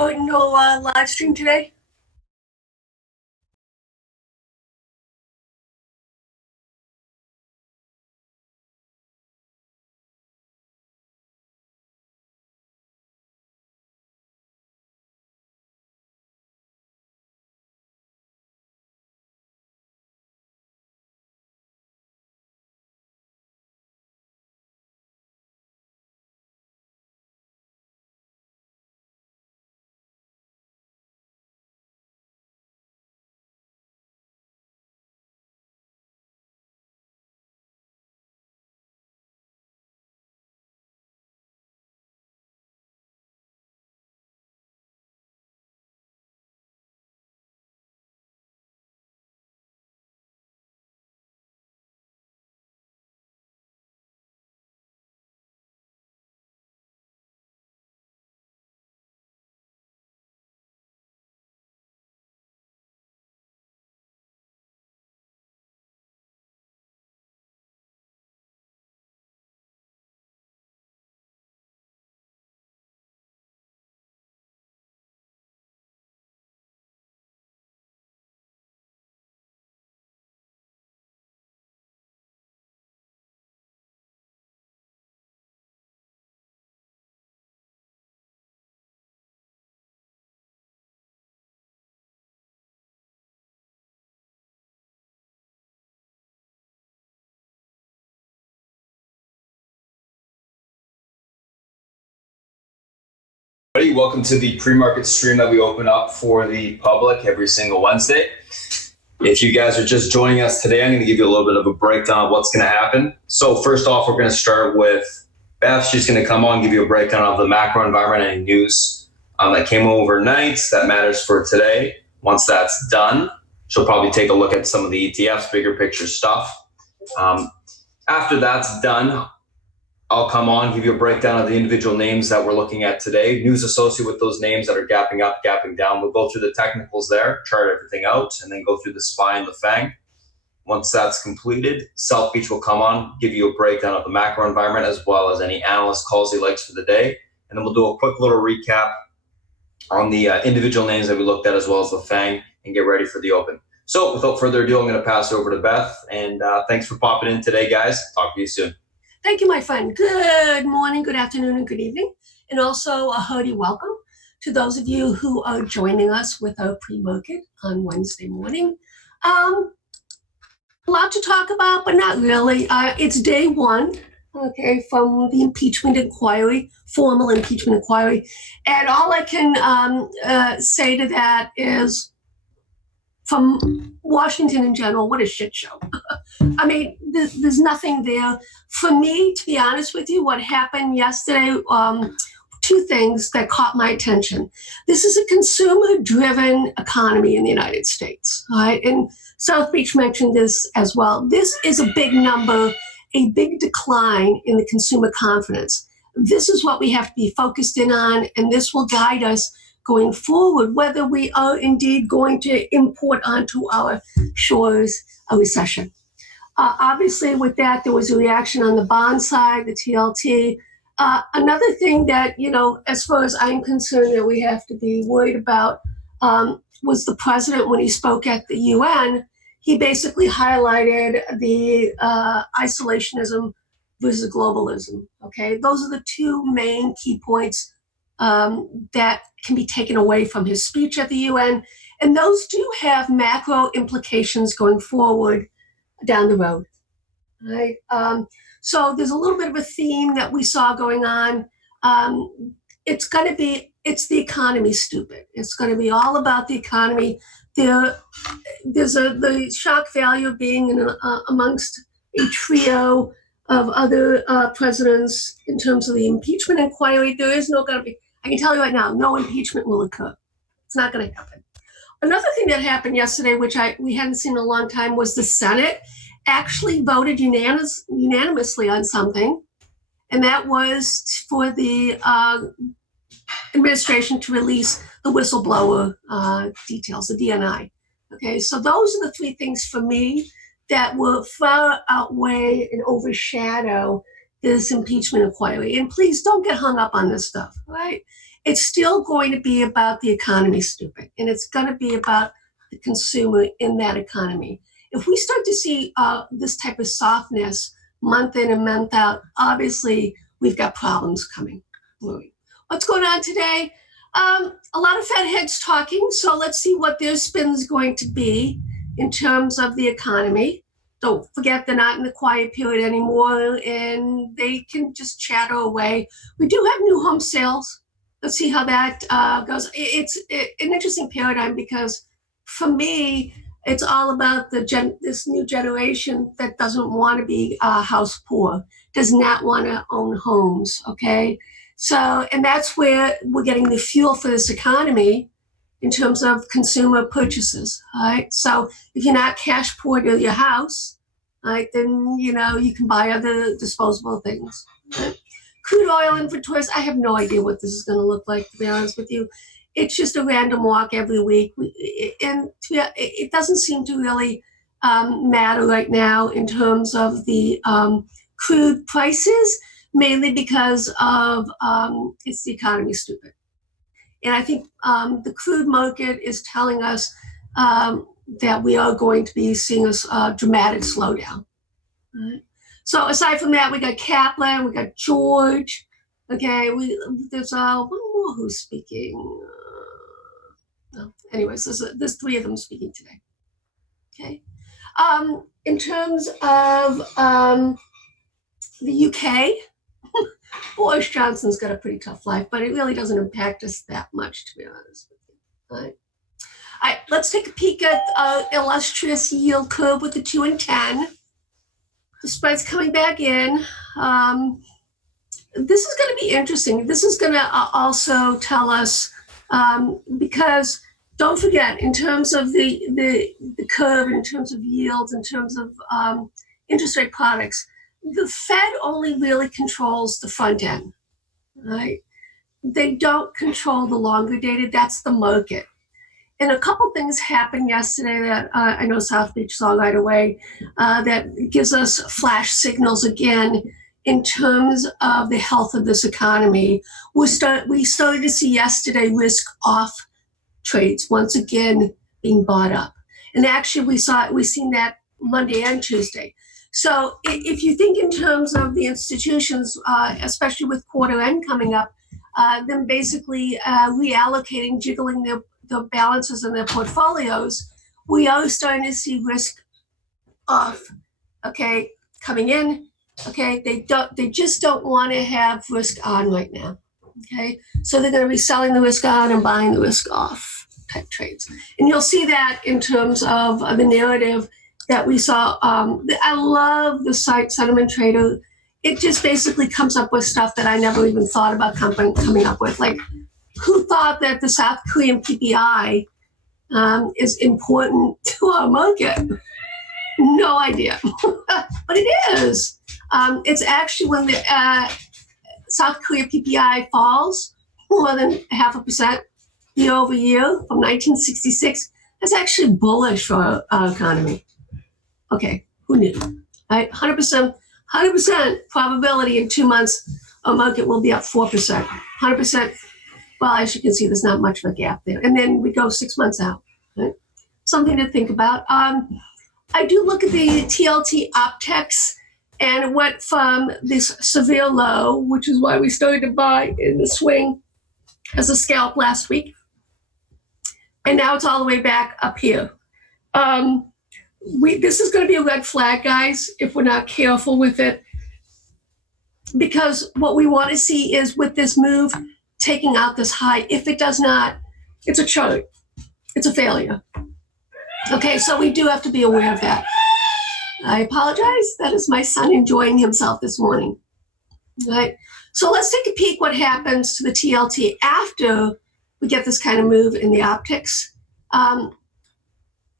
Oh, no live stream today? Welcome to the pre-market stream that we open up for the public every single Wednesday. If you guys are just joining us today, I'm going to give you a little bit of a breakdown of what's going to happen. So first off, we're going to start with Beth. She's going to come on, give you a breakdown of the macro environment and news that came overnight that matters for today. Once that's done, she'll probably take a look at some of the ETFs, bigger picture stuff. After that's done, I'll come on, give you a breakdown of the individual names that we're looking at today, news associated with those names that are gapping up, gapping down. We'll go through the technicals there, chart everything out, and then go through the SPY and the FANG. Once that's completed, South Beach will come on, give you a breakdown of the macro environment as well as any analyst calls he likes for the day. And then we'll do a quick little recap on the individual names that we looked at as well as the FANG and get ready for the open. So without further ado, I'm going to pass it over to Beth. And thanks for popping in today, guys. Talk to you soon. Thank you, my friend. Good morning, good afternoon, and good evening. And also a hearty welcome to those of you who are joining us with our pre-market on Wednesday morning. A lot to talk about, but not really. It's day one, okay, from the impeachment inquiry, formal impeachment inquiry. And all I can say to that is, from Washington in general, what a shit show. I mean, there's nothing there. For me, to be honest with you, what happened yesterday, two things that caught my attention. This is a consumer-driven economy in the United States, right? And South Beach mentioned this as well. This is a big number, a big decline in the consumer confidence. This is what we have to be focused in on, and this will guide us going forward, whether we are indeed going to import onto our shores a recession. Obviously, with that, there was a reaction on the bond side, the TLT. Another thing that, as far as I'm concerned, that we have to be worried about was the president when he spoke at the UN. He basically highlighted the isolationism versus globalism. Okay, those are the two main key points that can be taken away from his speech at the UN. And those do have macro implications going forward down the road. Right? So there's a little bit of a theme that we saw going on. It's the economy, stupid. It's going to be all about the economy. There's the shock value of being amongst a trio of other presidents in terms of the impeachment inquiry. There is no going to be, I can tell you right now, no impeachment will occur. It's not going to happen. Another thing that happened yesterday, which we hadn't seen in a long time, was the Senate actually voted unanimously on something, and that was for the administration to release the whistleblower details, the DNI. Okay, so those are the three things for me that will far outweigh and overshadow this impeachment inquiry. And please don't get hung up on this stuff, right? it's still going to be about the economy, stupid, and it's going to be about the consumer in that economy. If we start to see this type of softness month in and month out, obviously we've got problems coming. What's going on today? A lot of Fed heads talking, so let's see what their spin is going to be in terms of the economy. Don't forget they're not in the quiet period anymore, and they can just chatter away. We do have new home sales. Let's see how that goes. It's an interesting paradigm because for me, it's all about this new generation that doesn't want to be house poor, does not want to own homes, okay? So, and that's where we're getting the fuel for this economy in terms of consumer purchases, all right? So if you're not cash poor to your house, all right, then, you know, you can buy other disposable things. Right? Crude oil inventories, I have no idea what this is going to look like, to be honest with you. It's just a random walk every week. And it doesn't seem to really matter right now in terms of the crude prices, mainly because of it's the economy, stupid. And I think the crude market is telling us that we are going to be seeing a dramatic slowdown. Right? So aside from that, we got Kaplan, we got George. Okay, there's one more who's speaking. No. Anyways, there's three of them speaking today. Okay. In terms of the UK, Boris Johnson's got a pretty tough life, but it really doesn't impact us that much, to be honest with you. All right, let's take a peek at illustrious yield curve with the 2 and 10. The spread's coming back in. This is going to be interesting. This is going to also tell us, because don't forget, in terms of the curve, in terms of yields, in terms of interest rate products, the Fed only really controls the front end, right? They don't control the longer dated. That's the market. And a couple things happened yesterday that I know South Beach saw right away that gives us flash signals again in terms of the health of this economy. We started to see yesterday risk off trades once again being bought up. And actually we've seen that Monday and Tuesday. So if you think in terms of the institutions, especially with quarter end coming up, then basically reallocating, jiggling their balances in their portfolios, we are starting to see risk off, okay, coming in, okay? They just don't want to have risk on right now, okay? So they're going to be selling the risk on and buying the risk off type trades. And you'll see that in terms of the narrative that we saw. I love the site Sentiment Trader. It just basically comes up with stuff that I never even thought about coming up with. Like, who thought that the South Korean PPI is important to our market? No idea, but it is. It's actually when the South Korea PPI falls more than 0.5% year over year from 1966. That's actually bullish for our economy. Okay, who knew? Right, 100% probability in 2 months, our market will be up 4%. 100%. Well, as you can see, there's not much of a gap there. And then we go 6 months out. Right? Something to think about. I do look at the TLT optics, and it went from this severe low, which is why we started to buy in the swing as a scalp last week. And now it's all the way back up here. This is going to be a red flag, guys, if we're not careful with it. Because what we want to see is with this move, taking out this high. If it does not, it's a chart. It's a failure. Okay, so we do have to be aware of that. I apologize. That is my son enjoying himself this morning. All right, so let's take a peek what happens to the TLT after we get this kind of move in the optics.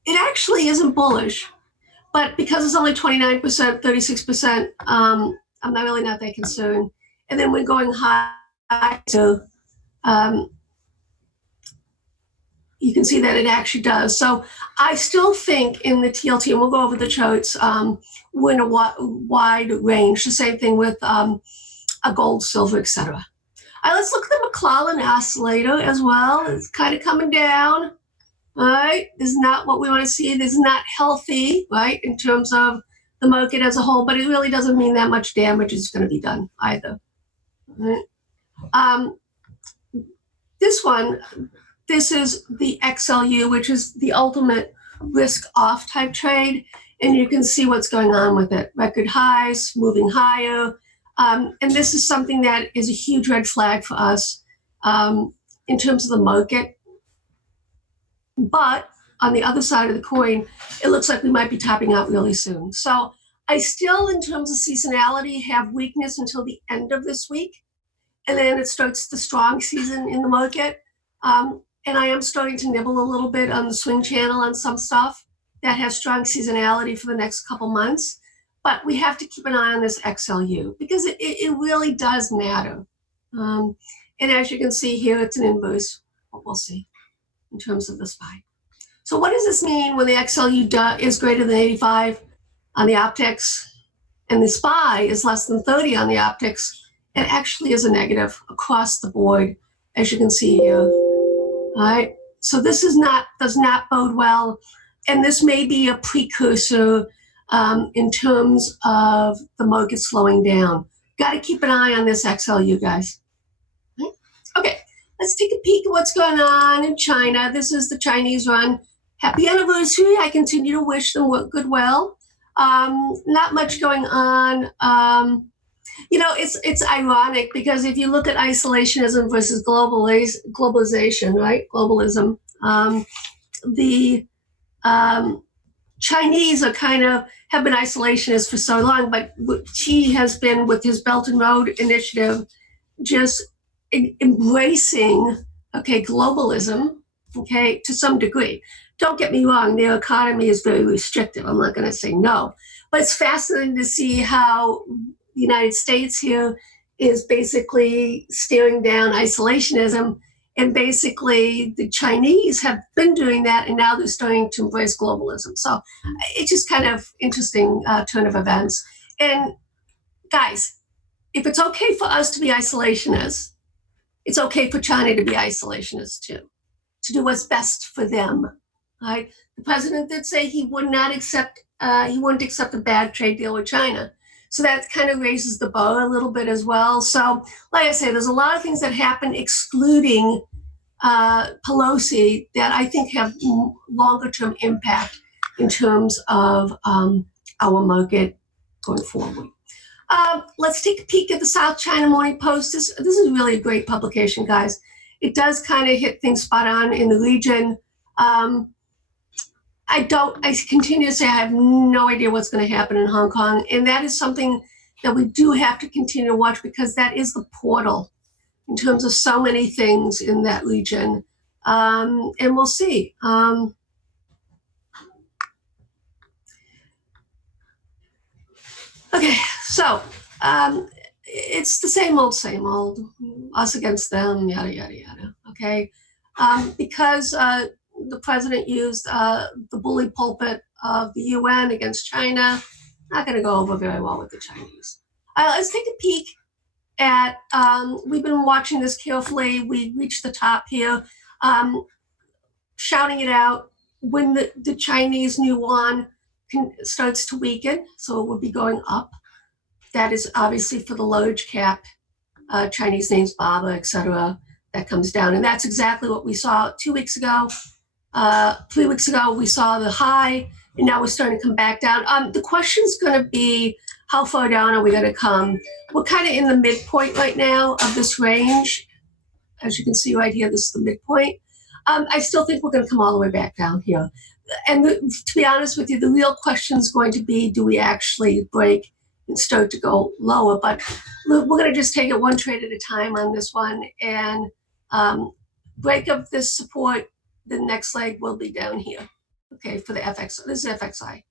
It actually isn't bullish, but because it's only 29%, 36%, I'm not really not that concerned. And then we're going high, so you can see that it actually does. So I still think in the TLT, and we'll go over the charts, we're in a wide range. The same thing with a gold, silver, etc. All right, let's look at the McClellan oscillator as well. It's kind of coming down. All right, this is not what we want to see. This is not healthy, right, in terms of the market as a whole, but it really doesn't mean that much damage is going to be done either. All right. This is the XLU, which is the ultimate risk off type trade. And you can see what's going on with it. Record highs, moving higher. And this is something that is a huge red flag for us in terms of the market. But on the other side of the coin, it looks like we might be topping out really soon. So I still, in terms of seasonality, have weakness until the end of this week. And then it starts the strong season in the market. And I am starting to nibble a little bit on the swing channel on some stuff that has strong seasonality for the next couple months. But we have to keep an eye on this XLU because it really does matter. And as you can see here, it's an inverse, but we'll see in terms of the SPY. So what does this mean when the XLU is greater than 85 on the optics and the SPY is less than 30 on the optics? It actually is a negative across the board, as you can see here. All right, so this does not bode well, and this may be a precursor in terms of the market slowing down. Got to keep an eye on this XLU, guys. Okay, let's take a peek at what's going on in China. This is the Chinese run. Happy anniversary. I continue to wish them goodwill. Not much going on. It's ironic because if you look at isolationism versus globalization, right? Globalism, the Chinese are have been isolationists for so long, but Xi has been, with his Belt and Road Initiative, just embracing, globalism, to some degree. Don't get me wrong, their economy is very restrictive. I'm not going to say no, but it's fascinating to see how the United States here is basically staring down isolationism, and basically the Chinese have been doing that, and now they're starting to embrace globalism. So it's just kind of interesting turn of events. And guys, if it's okay for us to be isolationists, it's okay for China to be isolationist too, to do what's best for them. Right? The president did say he wouldn't accept a bad trade deal with China. So that kind of raises the bar a little bit as well. So, like I say, there's a lot of things that happen excluding Pelosi that I think have longer-term impact in terms of our market going forward. Let's take a peek at the South China Morning Post. This is really a great publication, guys. It does kind of hit things spot on in the region. I continue to say I have no idea what's going to happen in Hong Kong. And that is something that we do have to continue to watch because that is the portal in terms of so many things in that region. And we'll see. Okay, so it's the same old, us against them, yada, yada, yada, okay? Because the president used the bully pulpit of the UN against China. Not going to go over very well with the Chinese. Let's take a peek at, we've been watching this carefully. We reached the top here, shouting it out when the Chinese new yuan starts to weaken, so it would be going up. That is obviously for the large cap Chinese names, Baba, etc. That comes down, and that's exactly what we saw 2 weeks ago. 3 weeks ago, we saw the high, and now we're starting to come back down. The question's going to be, how far down are we going to come? We're kind of in the midpoint right now of this range. As you can see right here, this is the midpoint. I still think we're going to come all the way back down here. And to be honest with you, the real question is going to be, do we actually break and start to go lower? But we're going to just take it one trade at a time on this one and break up this support. The next leg will be down here, for the FX. This is FXI.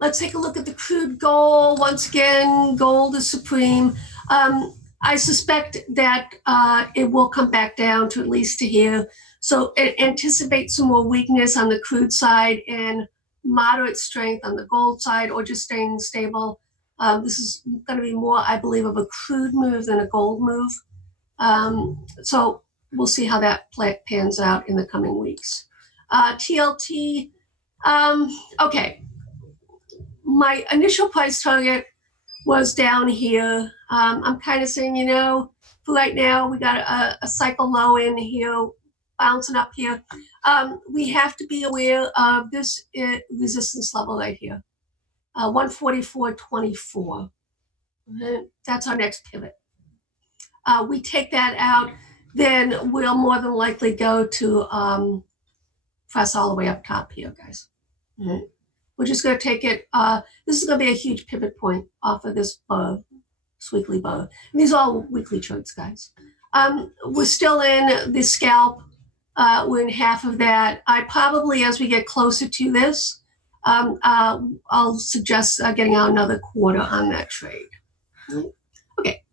Let's take a look at the crude gold. Once again, gold is supreme. I suspect that it will come back down to at least to here. So anticipate some more weakness on the crude side and moderate strength on the gold side, or just staying stable This is going to be more, I believe, of a crude move than a gold move. So we'll see how that pans out in the coming weeks. TLT, okay. My initial price target was down here. I'm kind of saying, you know, for right now, we got a cycle low in here, bouncing up here. We have to be aware of this resistance level right here, 144.24. That's our next pivot. We take that out, then we'll more than likely go to press all the way up top here, guys. We're just going to take it. This is going to be a huge pivot point off of this weekly bar. And these are all weekly charts, guys. We're still in the scalp. We're in half of that. I probably, as we get closer to this, I'll suggest getting out another quarter on that trade. Okay,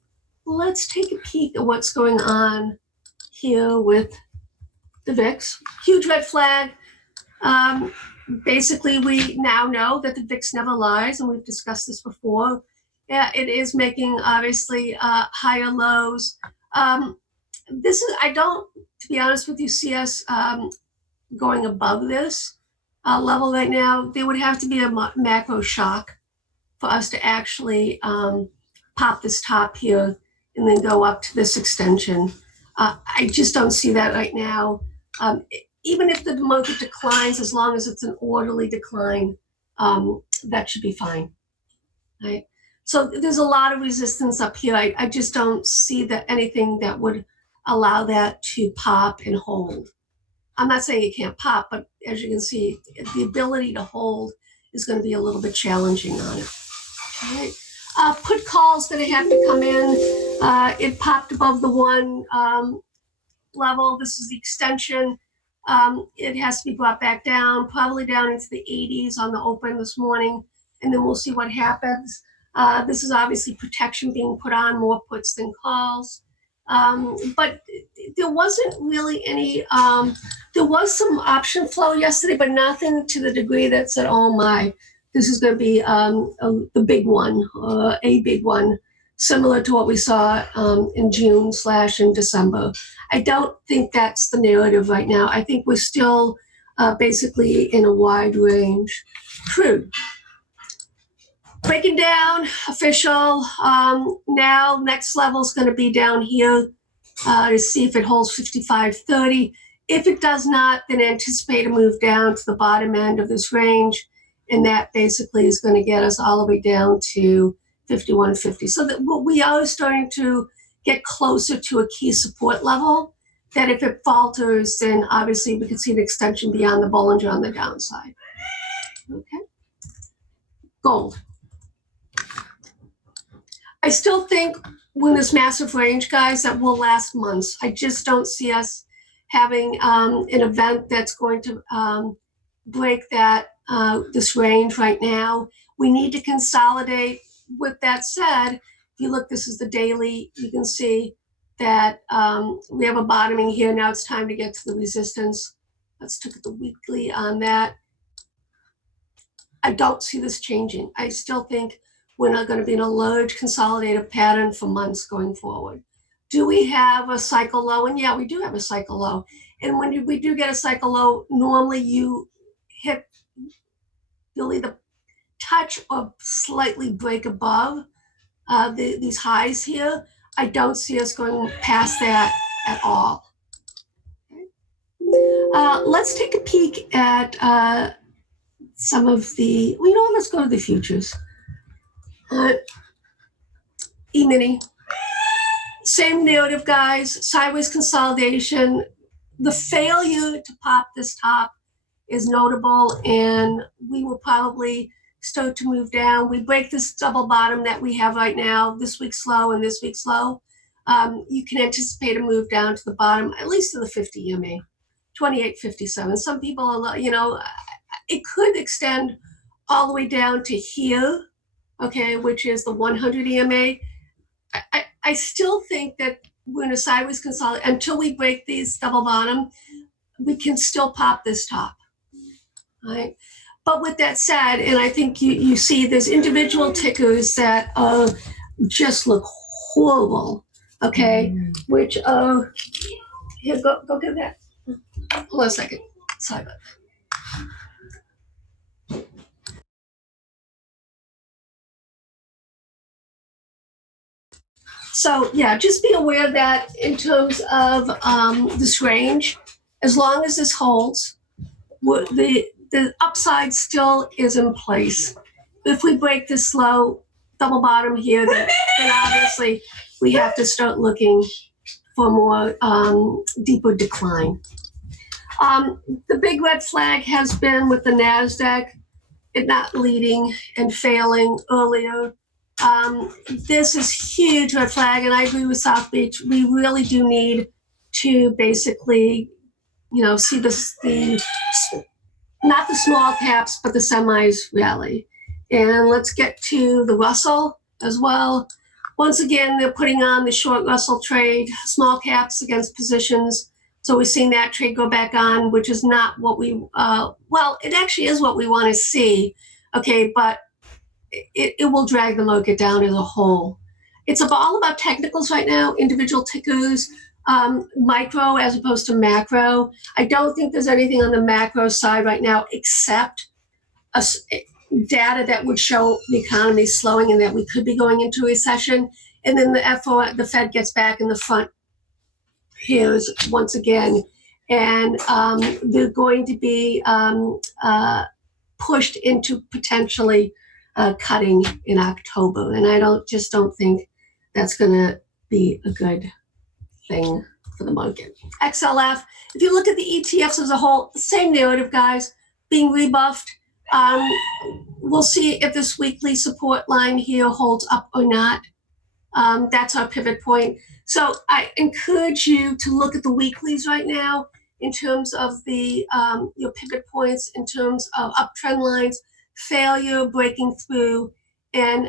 let's take a peek at what's going on here with the VIX. Huge red flag. Basically, we now know that the VIX never lies, and we've discussed this before. Yeah, it is making, obviously, higher lows. This is, I don't, to be honest with you, see us going above this level right now. There would have to be a macro shock for us to actually pop this top here and then go up to this extension. I just don't see that right now. Even if the market declines, as long as it's an orderly decline, that should be fine, right? So there's a lot of resistance up here. I just don't see that anything that would allow that to pop and hold. I'm not saying it can't pop, but as you can see, the ability to hold is going to be a little bit challenging on it. All right. Put call is going to have to come in. It popped above the 1 level. This is the extension. It has to be brought back down, probably down into the 80s on the open this morning, and then we'll see what happens. This is obviously protection being put on, more puts than calls. But there wasn't really any, there was some option flow yesterday, but nothing to the degree that said, oh my, this is going to be the big one, a big one, similar to what we saw in June / in December. I don't think that's the narrative right now. I think we're still basically in a wide range. Crude. Breaking down, official. Now, next level is going to be down here to see if it holds 55.30. If it does not, then anticipate a move down to the bottom end of this range. And that basically is going to get us all the way down to 51.50. So that we are starting to get closer to a key support level, that if it falters, then obviously we can see an extension beyond the Bollinger on the downside. Okay. Gold. I still think when this massive range, guys, that will last months. I just don't see us having an event that's going to break that this range right now. We need to consolidate. With that said, if you look, this is the daily, you can see that we have a bottoming here. Now it's time to get to the resistance. Let's look at the weekly on that. I don't see this changing. I still think we're not going to be in a large consolidative pattern for months going forward. Do we have a cycle low? And yeah, we do have a cycle low. And when we do get a cycle low, normally you'll either touch or slightly break above these highs here. I don't see us going past that at all. Okay. Let's take a peek at some of the, well, you know what, let's go to the futures. E-mini. Same narrative, guys. Sideways consolidation. The failure to pop this top is notable, and we will probably start to move down. We break this double bottom that we have right now, this week's low and this week's low. You can anticipate a move down to the bottom, at least to the 50 EMA, 28.57. Some people are, you know, it could extend all the way down to here, okay, which is the 100 EMA. I still think that we're in a sideways consolidation until we break these double bottom. We can still pop this top, right? But with that said, and I think you see there's individual tickers that just look horrible, okay? Which, here, go get that. Hold on a second. Sorry about that. So yeah, just be aware that in terms of this range, as long as this holds, the upside still is in place. If we break this low double bottom here, then obviously we have to start looking for more deeper decline. The big red flag has been with the NASDAQ, it not leading and failing earlier. This is huge red flag, and I agree with South Beach. We really do need to basically, see not the small caps, but the semis rally. And let's get to the Russell as well. Once again, they're putting on the short Russell trade, small caps against positions. So we're seeing that trade go back on, which is not what we, well, it actually is what we want to see, okay, but it will drag the market down as a whole. It's all about technicals right now, individual tickers, micro as opposed to macro. I don't think there's anything on the macro side right now except data that would show the economy slowing and that we could be going into a recession. And then the Fed gets back in the front here once again, and they're going to be pushed into potentially cutting in October, and I don't think that's going to be a good thing for the market. XLF, if you look at the ETFs as a whole, same narrative, guys, being rebuffed. We'll see if this weekly support line here holds up or not. That's our pivot point. So I encourage you to look at the weeklies right now in terms of the your pivot points, in terms of uptrend lines, failure, breaking through, and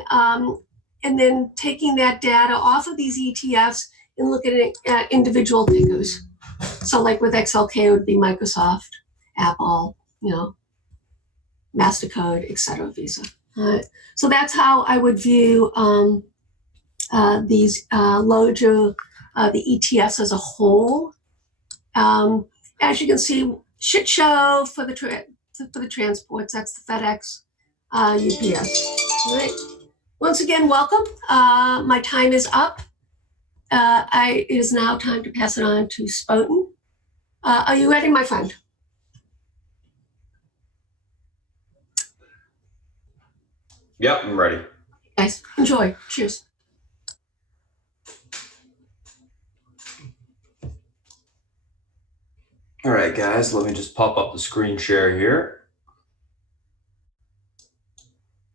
then taking that data off of these ETFs and looking at individual tickers. So like with XLK, it would be Microsoft, Apple, MasterCard, etc., Visa. So that's how I would view these larger, the ETFs as a whole. As you can see, shit show for the transports. That's the FedEx, UPS. All right. Once again, welcome. My time is up. It is now time to pass it on to Spartan. Are you ready, my friend? Yep, I'm ready. Nice. Enjoy. Cheers. All right, guys, let me just pop up the screen share here.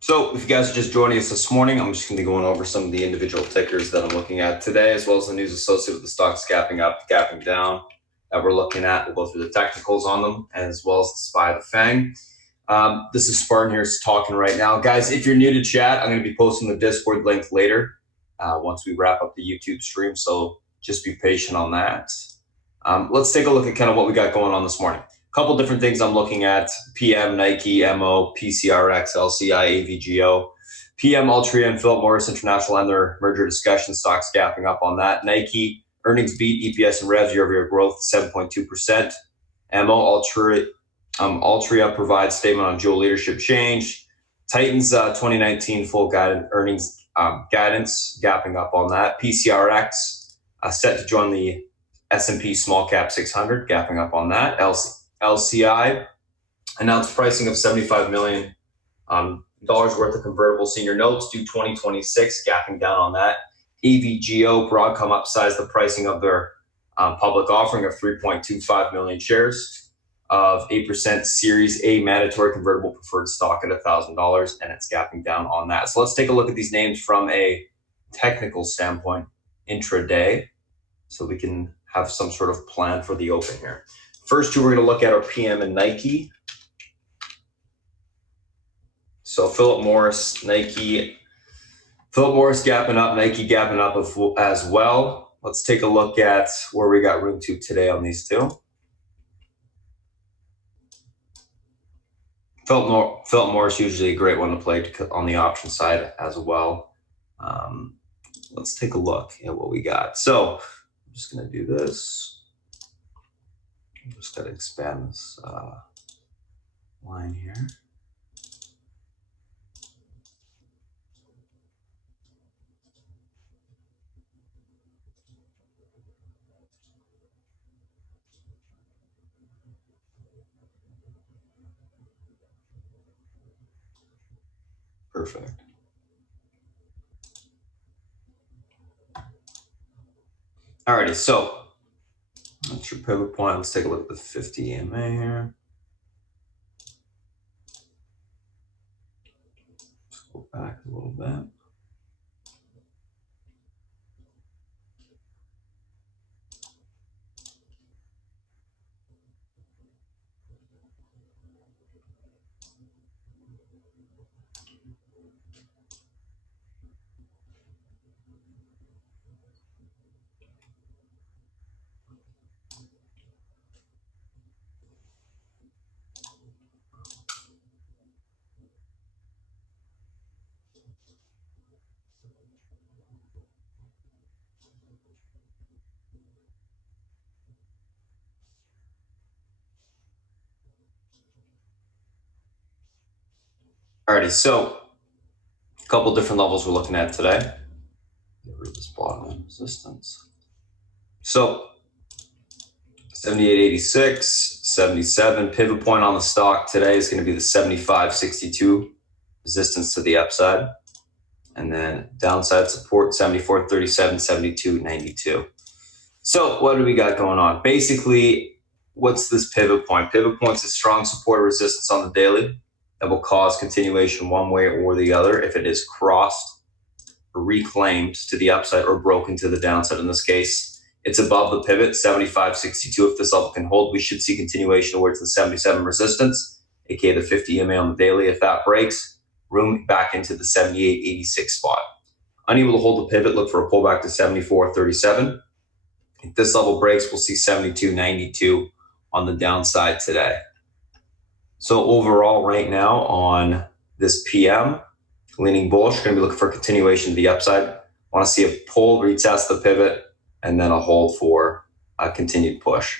So if you guys are just joining us this morning, I'm just going to be going over some of the individual tickers that I'm looking at today, as well as the news associated with the stocks gapping up, gapping down that we're looking at. We'll go through the technicals on them, as well as the SPY, the FANG. This is Spartan here talking right now. Guys, if you're new to chat, I'm going to be posting the Discord link later once we wrap up the YouTube stream, so just be patient on that. Let's take a look at kind of what we got going on this morning. A couple different things I'm looking at: PM, Nike, MO, PCRX, LCI, AVGO. PM, Altria, and Philip Morris International and their merger discussion, stocks gapping up on that. Nike, earnings beat, EPS and revs, year-over-year growth, 7.2%. MO, Altria provides statement on dual leadership change. Titans 2019 full guidance earnings guidance, gapping up on that. PCRX set to join the S&P Small Cap 600, gapping up on that. LCI announced pricing of $75 million worth of convertible senior notes due 2026, gapping down on that. AVGO, Broadcom upsized the pricing of their public offering of 3.25 million shares of 8% Series A mandatory convertible preferred stock at $1,000, and it's gapping down on that. So let's take a look at these names from a technical standpoint intraday, so we can have some sort of plan for the open here. First two we're going to look at are PM and Nike. So Philip Morris, Nike. Philip Morris gapping up, Nike gapping up as well. Let's take a look at where we got room to today on these two. Philip Morris usually a great one to play on the option side as well. Let's take a look at what we got. So I'm just going to do this. I'm just going to expand this line here. Perfect. Alrighty, so that's your pivot point. Let's take a look at the 50 EMA here. Let's go back a little bit. Alrighty, so a couple different levels we're looking at today. Get rid of this bottom resistance. So 78.86, 77 pivot point on the stock today is going to be the 75.62 resistance to the upside, and then downside support 74.37, 72.92. So what do we got going on? Basically, what's this pivot point? Pivot point's a strong support or resistance on the daily that will cause continuation one way or the other if it is crossed or reclaimed to the upside or broken to the downside. In this case, it's above the pivot, 75.62. If this level can hold, we should see continuation towards the 77 resistance, aka the 50 EMA on the daily. If that breaks, room back into the 78.86 spot. Unable to hold the pivot, look for a pullback to 74.37. If this level breaks, we'll see 72.92 on the downside today. So overall, right now on this PM, leaning bullish, going to be looking for continuation to the upside. Want to see a pull, retest the pivot, and then a hold for a continued push.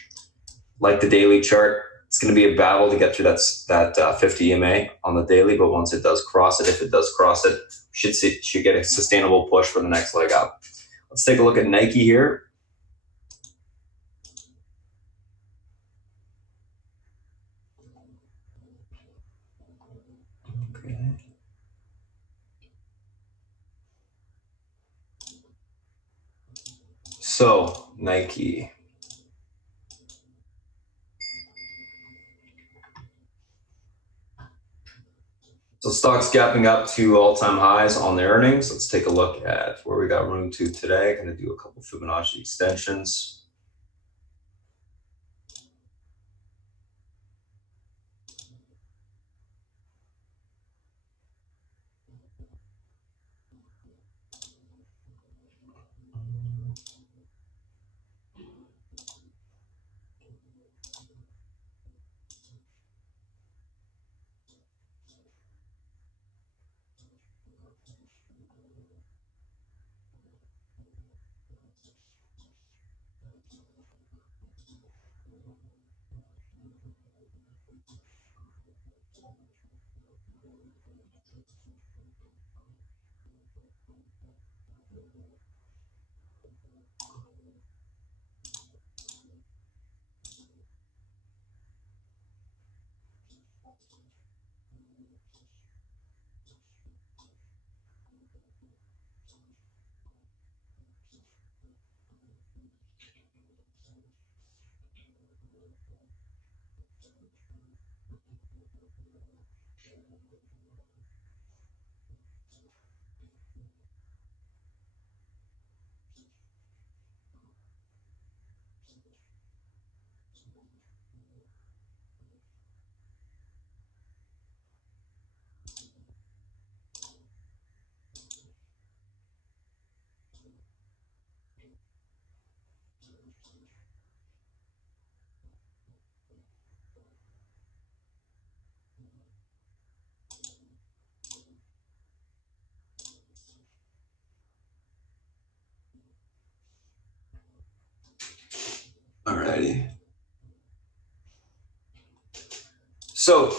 Like the daily chart, it's going to be a battle to get through that 50 EMA on the daily, but once it does cross it, if it does cross it, should get a sustainable push for the next leg up. Let's take a look at Nike here. Okay. So Nike. So stocks gapping up to all-time highs on their earnings. Let's take a look at where we got room to today. Going to do a couple Fibonacci extensions. Alrighty. So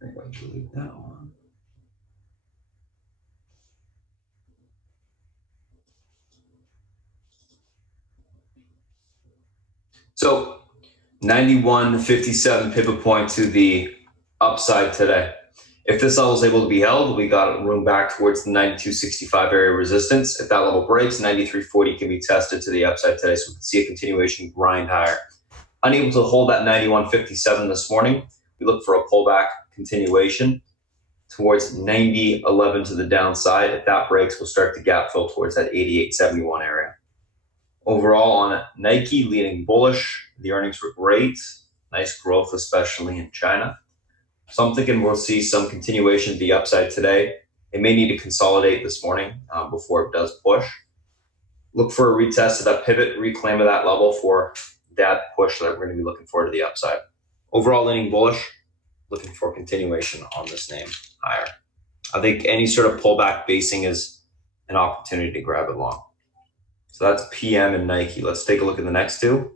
I think I delete that one. So 91.57 pivot point to the upside today. If this level is able to be held, we got room back towards the 92.65 area resistance. If that level breaks, 93.40 can be tested to the upside today. So we can see a continuation grind higher. Unable to hold that 91.57 this morning, we look for a pullback continuation towards 90.11 to the downside. If that breaks, we'll start to gap fill towards that 88.71 area. Overall on Nike, leaning bullish. The earnings were great. Nice growth, especially in China. So I'm thinking we'll see some continuation to the upside today. It may need to consolidate this morning before it does push. Look for a retest of that pivot, reclaim of that level for that push that we're going to be looking for to the upside. Overall leaning bullish, looking for continuation on this name higher. I think any sort of pullback basing is an opportunity to grab it long. So that's PM and Nike. Let's take a look at the next two.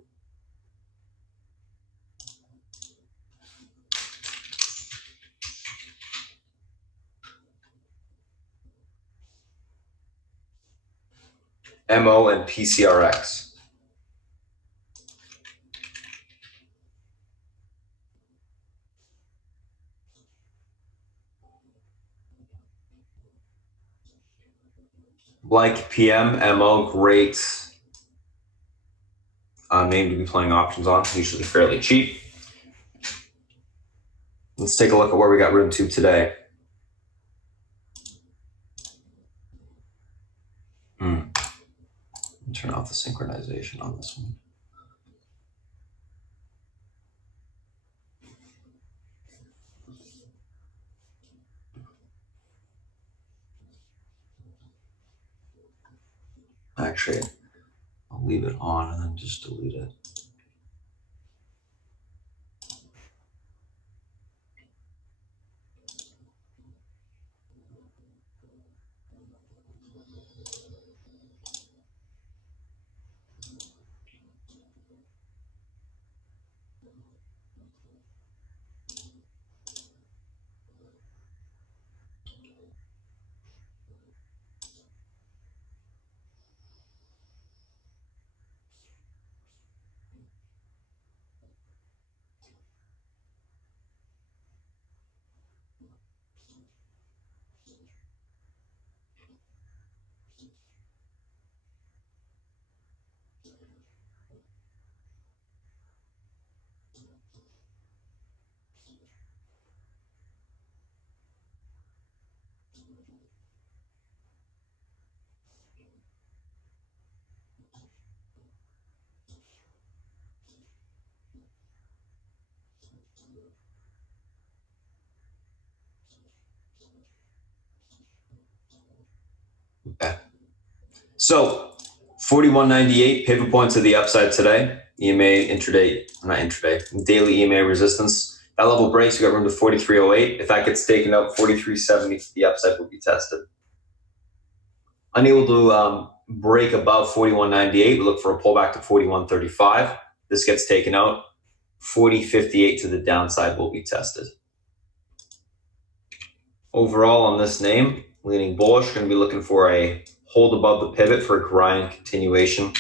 MO and PCRX. Like PM, MO, great name to be playing options on, usually fairly cheap. Let's take a look at where we got room to today. Turn off the synchronization on this one. Actually, I'll leave it on and then just delete it. Okay. So 41.98 pivot point to the upside today. EMA intraday, not intraday, daily EMA resistance. That level breaks, we got room to 43.08. If that gets taken up, 43.70 to the upside will be tested. Unable to break above 41.98, we look for a pullback to 41.35. This gets taken out, 40.58 to the downside will be tested. Overall on this name, leaning bullish, going to be looking for a hold above the pivot for a grind continuation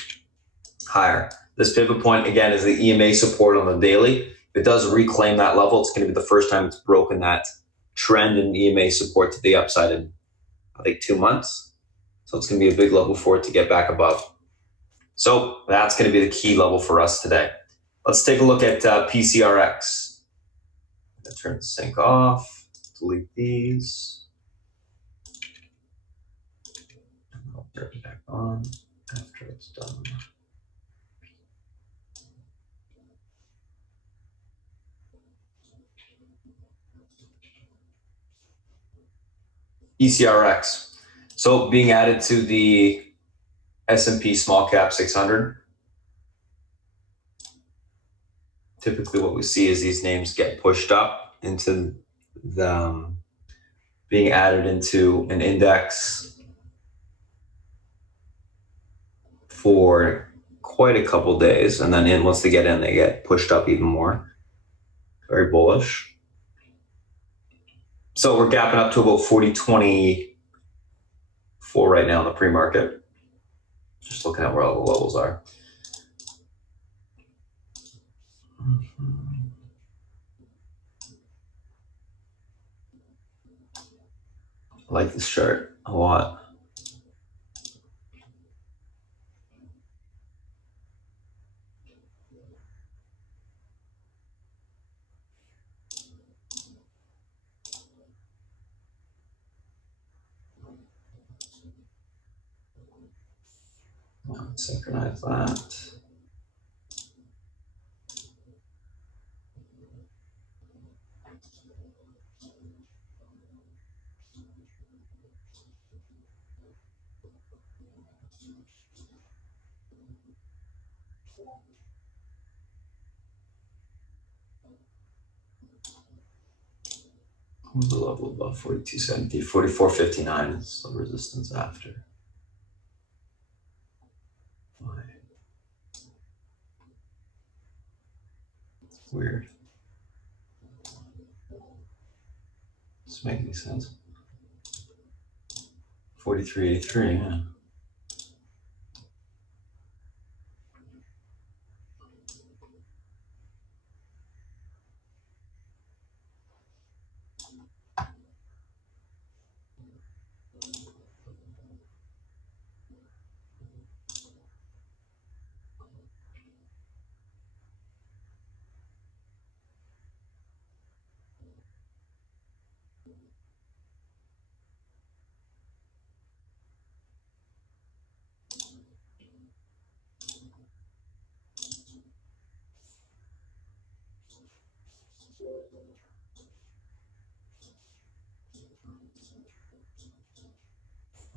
higher. This pivot point, again, is the EMA support on the daily. If it does reclaim that level, it's going to be the first time it's broken that trend in EMA support to the upside in, I think, 2 months. So it's going to be a big level for it to get back above. So that's going to be the key level for us today. Let's take a look at PCRX. I'm going to turn the sync off, delete these. And I'll turn it back on after it's done. ECRX. So being added to the S&P small cap 600. Typically what we see is these names get pushed up into the being added into an index for quite a couple days, and then once they get pushed up even more. Very bullish. So we're gapping up to about 40.24 right now in the pre-market. Just looking at where all the levels are. I like this chart a lot. Synchronize that. What's the level above 42.70? 44.59 is the resistance after. Why? Weird. Doesn't make any sense. 43.83, yeah.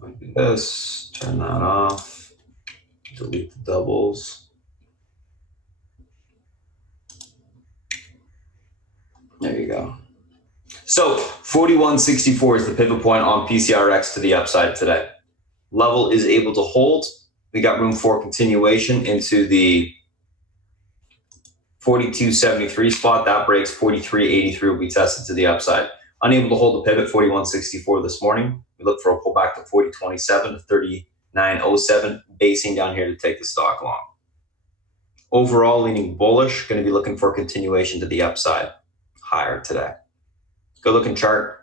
Like this, turn that off, delete the doubles. There you go. So 41.64 is the pivot point on PCRX to the upside today. Level is able to hold. We got room for continuation into the 42.73 spot. That breaks 43.83 will be tested to the upside. Unable to hold the pivot, 41.64 this morning. We look for a pullback to 40.27 to 39.07, basing down here to take the stock long. Overall, leaning bullish, going to be looking for a continuation to the upside, higher today. Good looking chart.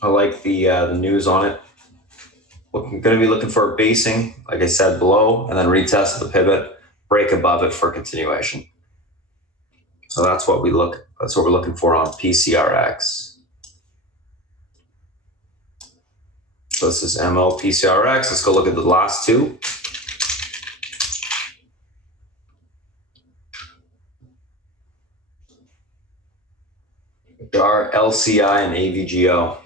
I like the news on it. Going to be looking for a basing, like I said, below, and then retest the pivot, break above it for continuation. So that's what we're looking for on PCRX. So this is MO PCRX. Let's go look at the last two. There are LCI and AVGO.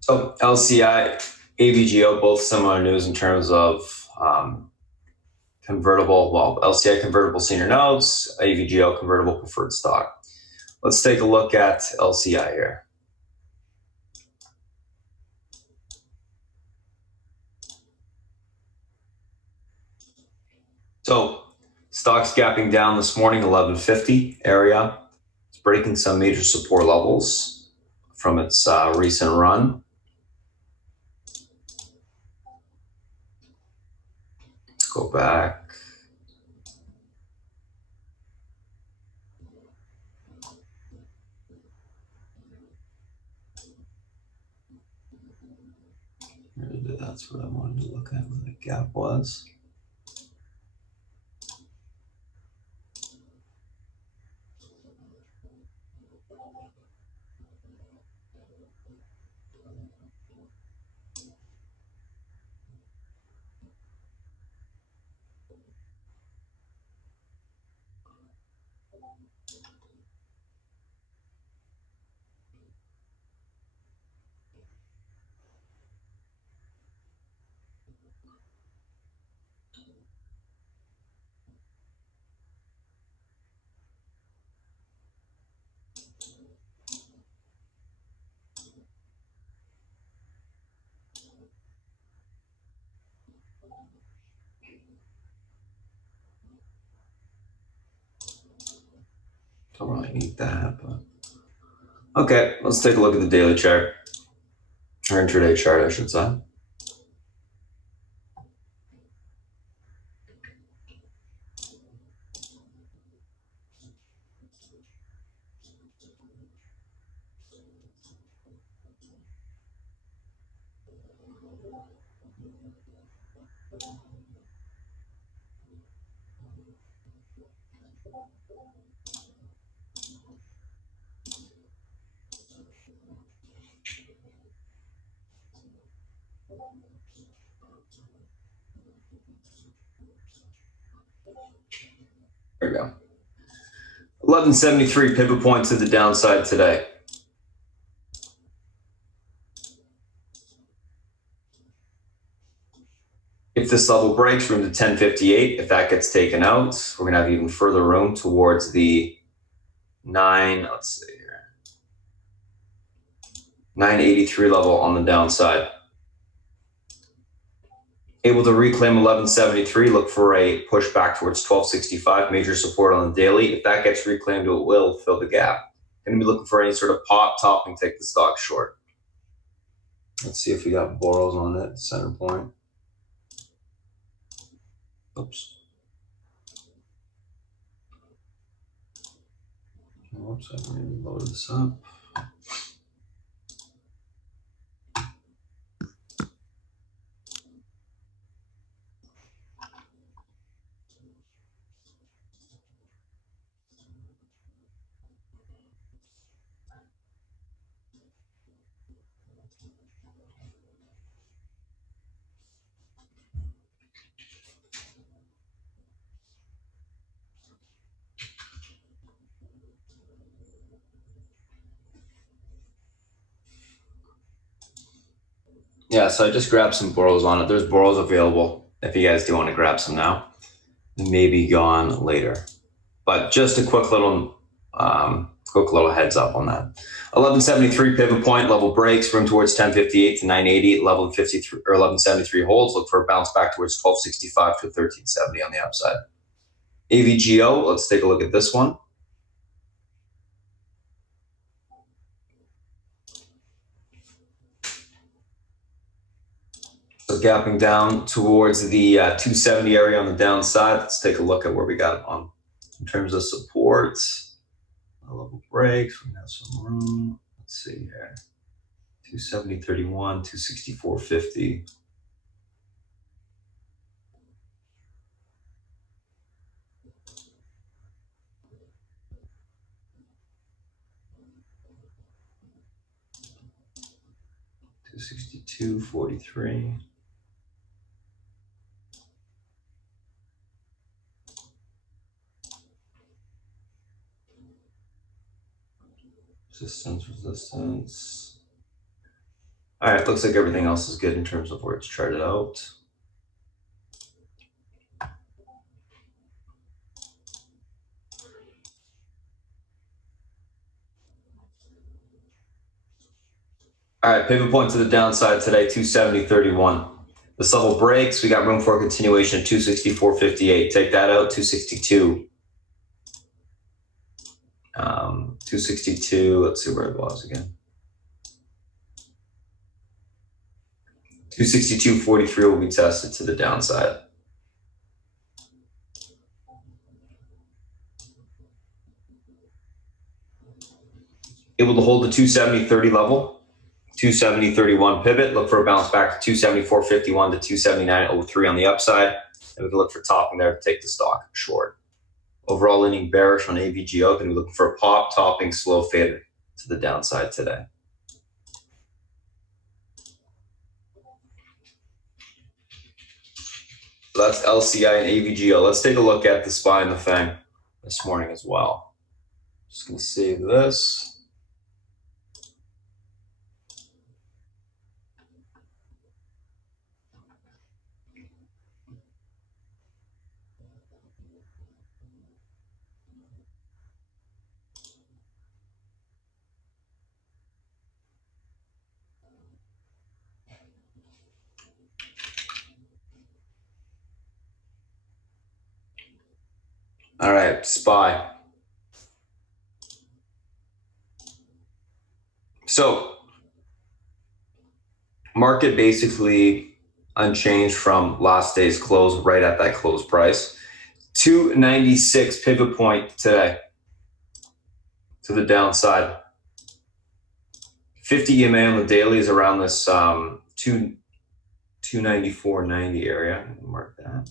So LCI, AVGO, both similar news in terms of convertible, LCI convertible senior notes, AVGO convertible preferred stock. Let's take a look at LCI here. So stock's gapping down this morning, 1150 area. It's breaking some major support levels from its recent run. Let's go back. That's what I wanted to look at, where the gap was. Don't really need that, but okay, let's take a look at the daily chart, or intraday chart, I should say. There we go. 1173 pivot point to the downside today. If this level breaks, room to 1058. If that gets taken out, we're going to have even further room towards the 983 level on the downside. Able to reclaim 1173, look for a push back towards 1265, major support on the daily. If that gets reclaimed, it will fill the gap. Going to be looking for any sort of pop, top, and take the stock short. Let's see if we got borrows on that center point. Oops. Oops, I need to load this up. Yeah, so I just grabbed some borrows on it. There's borrows available if you guys do want to grab some now. They may be gone later. But just a quick little heads up on that. 1173 pivot point, level breaks, room towards 1058 to 980, level 53 or 1173 holds. Look for a bounce back towards 1265 to 1370 on the upside. AVGO, let's take a look at this one. So gapping down towards the 270 area on the downside. Let's take a look at where we got on in terms of support. Level breaks, we have some room. Let's see here. 270.31, 264.50. $262.43. Resistance. All right, looks like everything else is good in terms of where it's charted out. All right, pivot point to the downside today, 270.31. This level breaks, we got room for a continuation at 264.58. Take that out, 262. 262, let's see where it was again. 262.43 will be tested to the downside. Able to hold the 270.30 level. 270.31 pivot, look for a bounce back to 274.51 to 279.03 on the upside, and we can look for topping there to take the stock short. Overall leaning bearish on AVGO. Going to be looking for a pop, topping, slow fade to the downside today. So that's LCI and AVGO. Let's take a look at the SPY and the FANG this morning as well. Just going to save this. All right, SPY. So market basically unchanged from last day's close, right at that close price. 296 pivot point today to the downside. 50 EMA on the daily is around this 294.90 area. Mark that.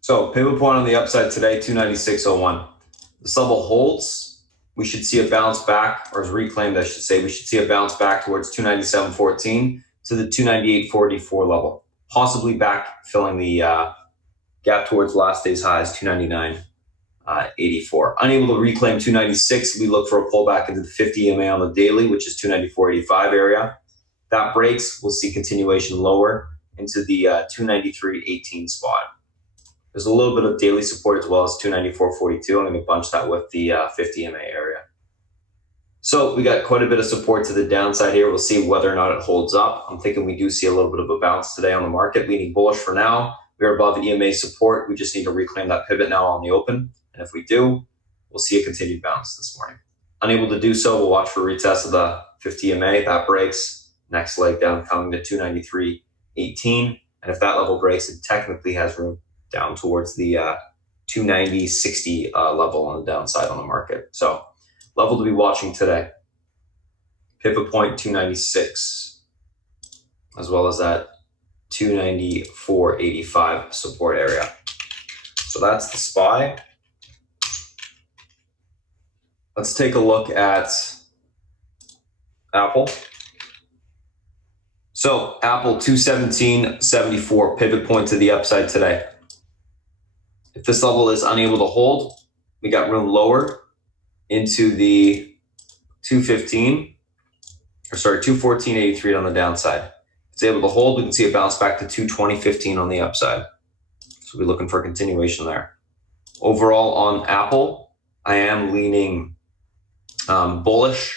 So pivot point on the upside today, 296.01. This level holds. We should see a bounce back, or as reclaimed, I should say. We should see a bounce back towards 297.14 to the 298.44 level, possibly back filling the gap towards last day's highs, 299.84. Unable to reclaim 296, we look for a pullback into the 50 EMA on the daily, which is 294.85 area. That breaks, we'll see continuation lower into the 293.18 spot. There's a little bit of daily support as well as 294.42. I'm going to bunch that with the 50 EMA area. So we got quite a bit of support to the downside here. We'll see whether or not it holds up. I'm thinking we do see a little bit of a bounce today on the market, leaning bullish for now. We're above EMA support. We just need to reclaim that pivot now on the open. And if we do, we'll see a continued bounce this morning. Unable to do so, we'll watch for a retest of the 50 EMA. That breaks. Next leg down coming to 293.18. And if that level breaks, it technically has room down towards the 290.60 level on the downside on the market. So level to be watching today. Pivot point 296, as well as that 294.85 support area. So that's the SPY. Let's take a look at Apple. So Apple 217.74 pivot point to the upside today. If this level is unable to hold, we got room lower into the 214.83 on the downside. If it's able to hold, we can see a bounce back to 220.15 on the upside. So we're looking for a continuation there. Overall on Apple, I am leaning bullish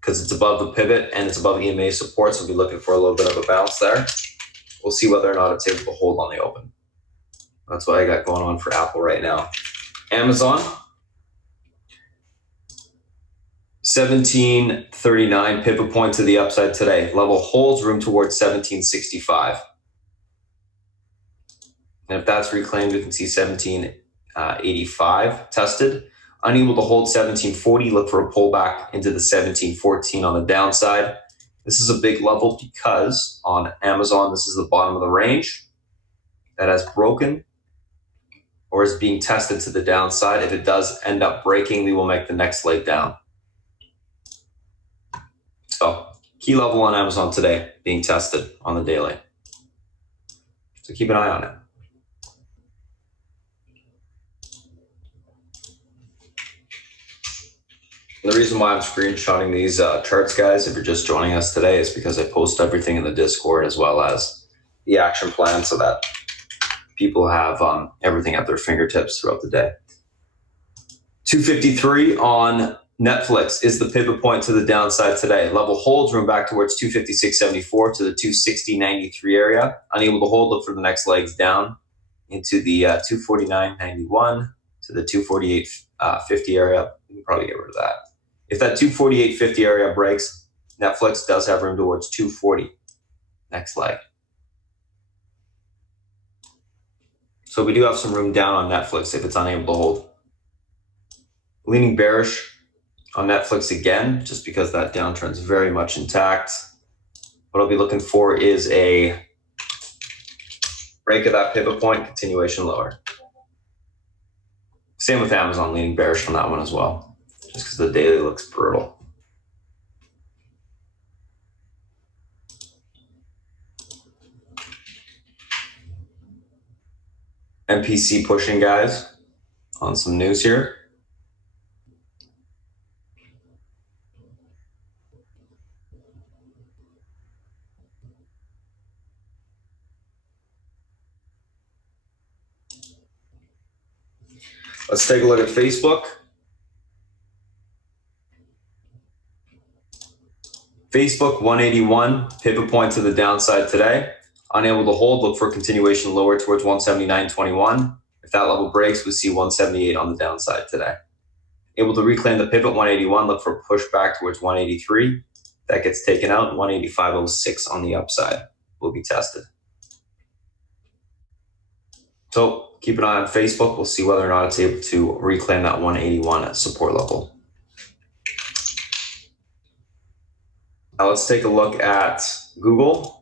because it's above the pivot and it's above EMA support. So we'll be looking for a little bit of a bounce there. We'll see whether or not it's able to hold on the open. That's what I got going on for Apple right now. Amazon, 1739 pivot point to the upside today. Level holds, room towards 1765. And if that's reclaimed, we can see 1785 tested. Unable to hold 1740, look for a pullback into the 1714 on the downside. This is a big level because on Amazon, this is the bottom of the range that has broken or is being tested to the downside. If it does end up breaking, we will make the next leg down. So key level on Amazon today being tested on the daily. So keep an eye on it. The reason why I'm screenshotting these charts, guys, if you're just joining us today, is because I post everything in the Discord as well as the action plan so that people have everything at their fingertips throughout the day. 253 on Netflix is the pivot point to the downside today. Level holds, room back towards 256.74 to the 260.93 area. Unable to hold, look for the next legs down into the 249.91 to the 248.50 area. We can probably get rid of that. If that 248.50 area breaks, Netflix does have room towards 240. Next leg. So we do have some room down on Netflix if it's unable to hold. Leaning bearish on Netflix again, just because that downtrend is very much intact. What I'll be looking for is a break of that pivot point, continuation lower. Same with Amazon, leaning bearish on that one as well, just because the daily looks brutal. MPC pushing, guys, on some news here. Let's take a look at Facebook. Facebook 181, pivot point to the downside today. Unable to hold, look for a continuation lower towards 179.21. If that level breaks, we see 178 on the downside today. Able to reclaim the pivot 181, look for a push back towards 183. That gets taken out, 185.06 on the upside will be tested. So keep an eye on Facebook. We'll see whether or not it's able to reclaim that 181 at support level. Now let's take a look at Google.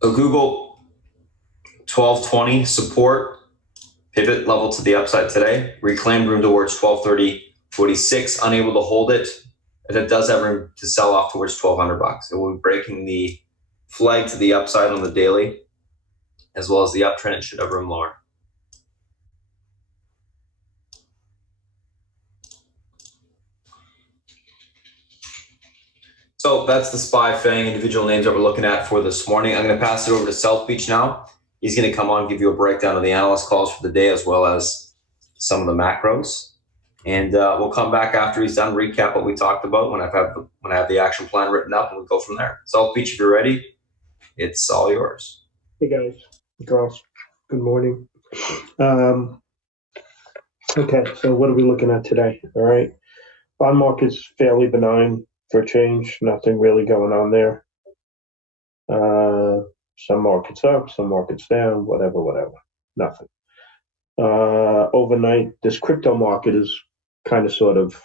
So Google 1220 support, pivot level to the upside today. Reclaimed room towards 1230.46, unable to hold it. And it does have room to sell off towards $1,200. It will be breaking the flag to the upside on the daily, as well as the uptrend. It should have room lower. So that's the SPY FANG individual names that we're looking at for this morning. I'm going to pass it over to South Beach now. He's going to come on and give you a breakdown of the analyst calls for the day, as well as some of the macros. And we'll come back after he's done, recap what we talked about when I have the action plan written up, and we'll go from there. South Beach, if you're ready, it's all yours. Hey guys, girls, good morning. Okay, so what are we looking at today? All right, bond market's fairly benign for a change. Nothing really going on there. Some markets up, some markets down, whatever. Nothing. Overnight, this crypto market is kind of sort of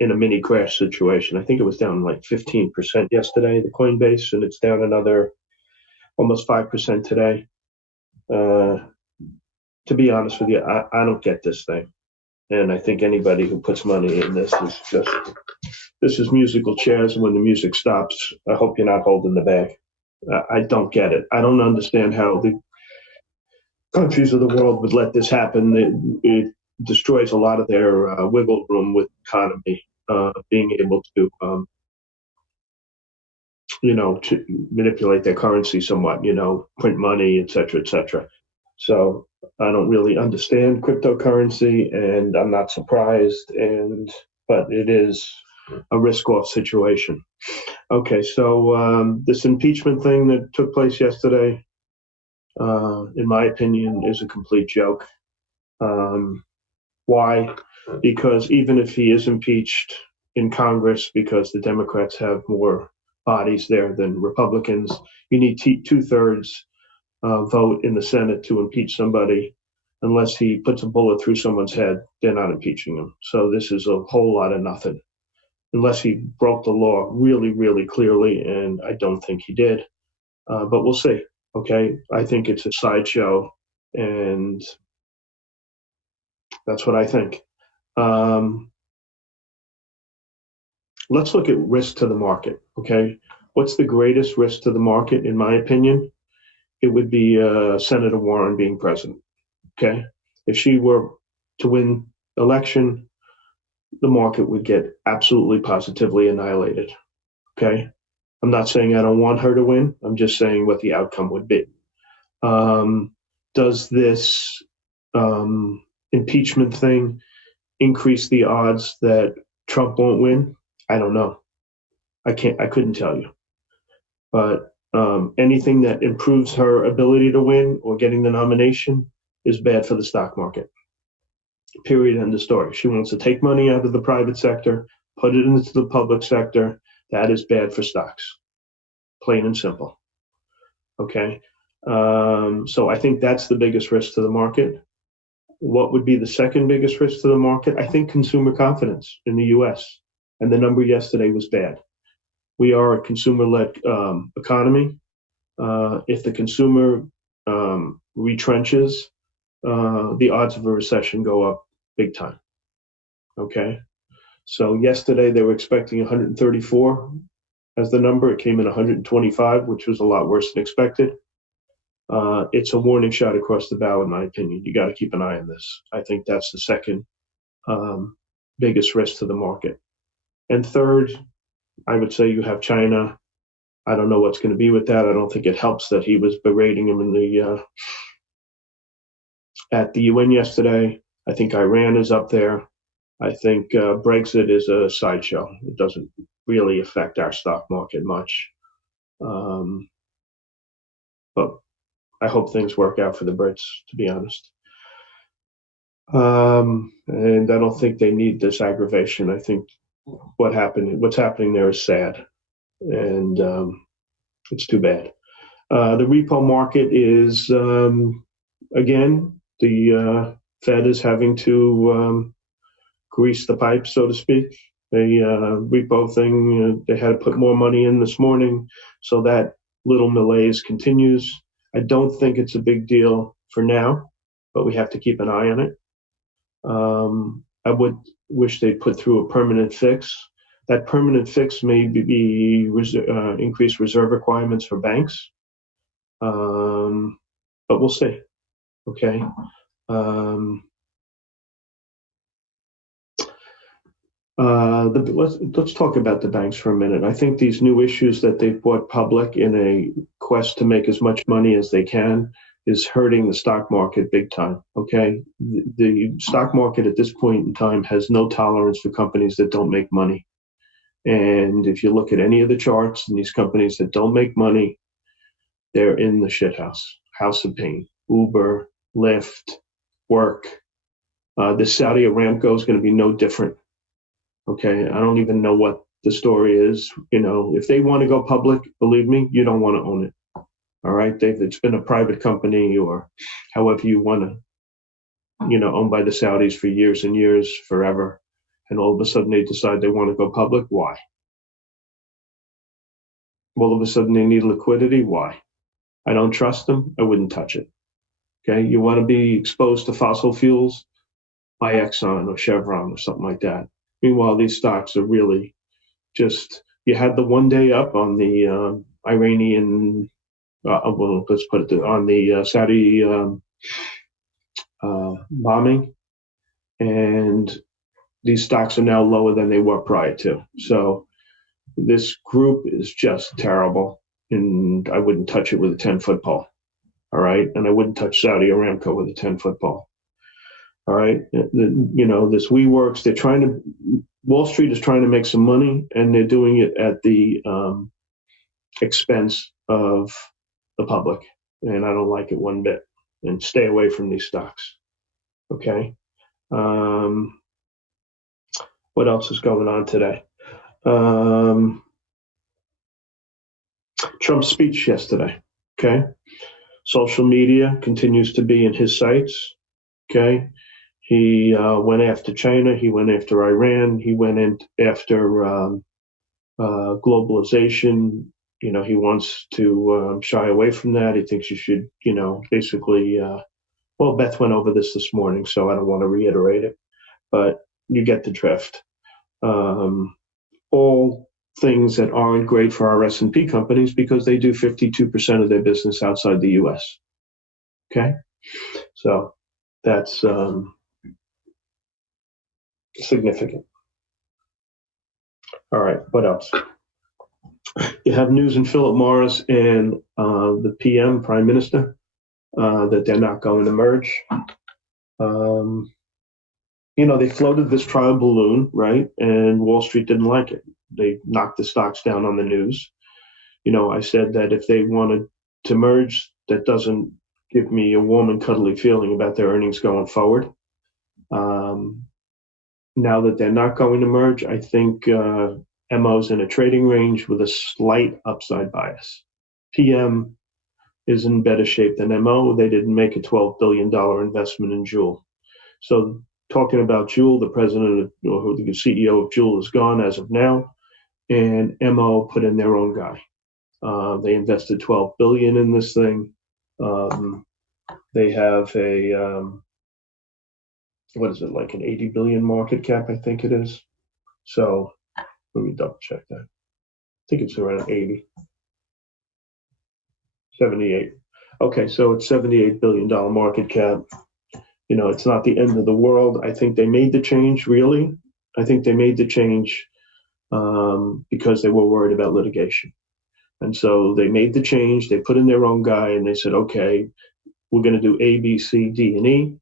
in a mini crash situation. I think it was down like 15% yesterday, the Coinbase, and it's down another almost 5% today. To be honest with you, I don't get this thing. And I think anybody who puts money in this is musical chairs. And when the music stops, I hope you're not holding the bag. I don't get it. I don't understand how the countries of the world would let this happen. It destroys a lot of their wiggle room with economy, being able to, to manipulate their currency somewhat, print money, et cetera. So I don't really understand cryptocurrency, and I'm not surprised, but it is a risk-off situation. Okay, so this impeachment thing that took place yesterday, in my opinion, is a complete joke. Why? Because even if he is impeached in Congress, because the Democrats have more bodies there than Republicans, you need two-thirds vote in the Senate to impeach somebody. Unless he puts a bullet through someone's head, they're not impeaching him. So this is a whole lot of nothing. Unless he broke the law really, really clearly, and I don't think he did. But we'll see. Okay, I think it's a sideshow, and that's what I think. Let's look at risk to the market. Okay, what's the greatest risk to the market, in my opinion? It would be Senator Warren being president. Okay, if she were to win election, the market would get absolutely positively annihilated. Okay, I'm not saying I don't want her to win. I'm just saying what the outcome would be. Does this impeachment thing increase the odds that Trump won't win? I don't know. I couldn't tell you. But anything that improves her ability to win or getting the nomination is bad for the stock market. Period. End of story. She wants to take money out of the private sector, put it into the public sector, That is bad for stocks, plain and simple. Okay. So I think that's the biggest risk to the market. What would be the second biggest risk to the market? I think consumer confidence in the US. And the number yesterday was bad. We are a consumer-led economy. If the consumer retrenches, the odds of a recession go up big time. Okay. So yesterday they were expecting 134 as the number. It came in 125, which was a lot worse than expected. It's a warning shot across the bow, in my opinion. You got to keep an eye on this. I think that's the second biggest risk to the market. And third, I would say you have China. I don't know what's going to be with that. I don't think it helps that he was berating him in the at the UN yesterday. I think Iran is up there. I think Brexit is a sideshow. It doesn't really affect our stock market much. But I hope things work out for the Brits, to be honest. And I don't think they need this aggravation. I think what's happening there is sad, and it's too bad. The repo market is, again, the Fed is having to grease the pipe, so to speak. The repo thing, they had to put more money in this morning, so that little malaise continues. I don't think it's a big deal for now, but we have to keep an eye on it. I would wish they'd put through a permanent fix. That permanent fix may be increased reserve requirements for banks, but we'll see. Okay. Let's talk about the banks for a minute. I think these new issues that they've brought public in a quest to make as much money as they can is hurting the stock market big time. Okay, the stock market at this point in time has no tolerance for companies that don't make money. And if you look at any of the charts and these companies that don't make money, they're in the house of pain. Uber, Lyft, Work. This Saudi Aramco is going to be no different. Okay, I don't even know what the story is. You know, if they want to go public, believe me, you don't want to own it. All right, it's been a private company or however you want to, owned by the Saudis for years and years, forever. And all of a sudden they decide they want to go public. Why? All of a sudden they need liquidity. Why? I don't trust them. I wouldn't touch it. Okay, you want to be exposed to fossil fuels? Buy Exxon or Chevron or something like that. Meanwhile, these stocks are really just, you had the one day up on the Iranian, let's put it on the Saudi bombing, and these stocks are now lower than they were prior to. So this group is just terrible, and I wouldn't touch it with a 10-foot pole. All right, and I wouldn't touch Saudi Aramco with a 10-foot pole. All right, this WeWorks, Wall Street is trying to make some money, and they're doing it at the expense of the public, and I don't like it one bit. And stay away from these stocks. Okay. What else is going on today? Trump's speech yesterday. Okay. Social media continues to be in his sights. Okay. He went after China. He went after Iran. He went in after globalization. He wants to shy away from that. He thinks you should, basically, Beth went over this morning, so I don't want to reiterate it, but you get the drift. All things that aren't great for our S&P companies because they do 52% of their business outside the U.S. Okay? So that's significant. All right, what else? You have news in Philip Morris and the PM, Prime Minister, that they're not going to merge. They floated this trial balloon, right? And Wall Street didn't like it. They knocked the stocks down on the news. I said that if they wanted to merge, that doesn't give me a warm and cuddly feeling about their earnings going forward. Now that they're not going to merge, I think MO's in a trading range with a slight upside bias. PM is in better shape than MO. They didn't make a $12 billion investment in Juul. So talking about Juul, the president or the CEO of Juul is gone as of now, and MO put in their own guy. They invested $12 billion in this thing. They have a what is it, like an 80 billion market cap, I think it is. So let me double check that. I think it's around 80, 78. Okay, so it's $78 billion market cap. You know, it's not the end of the world. I think they made the change, really. I think they made the change because they were worried about litigation. And so they made the change. They put in their own guy, and they said, okay, we're going to do A, B, C, D, and E,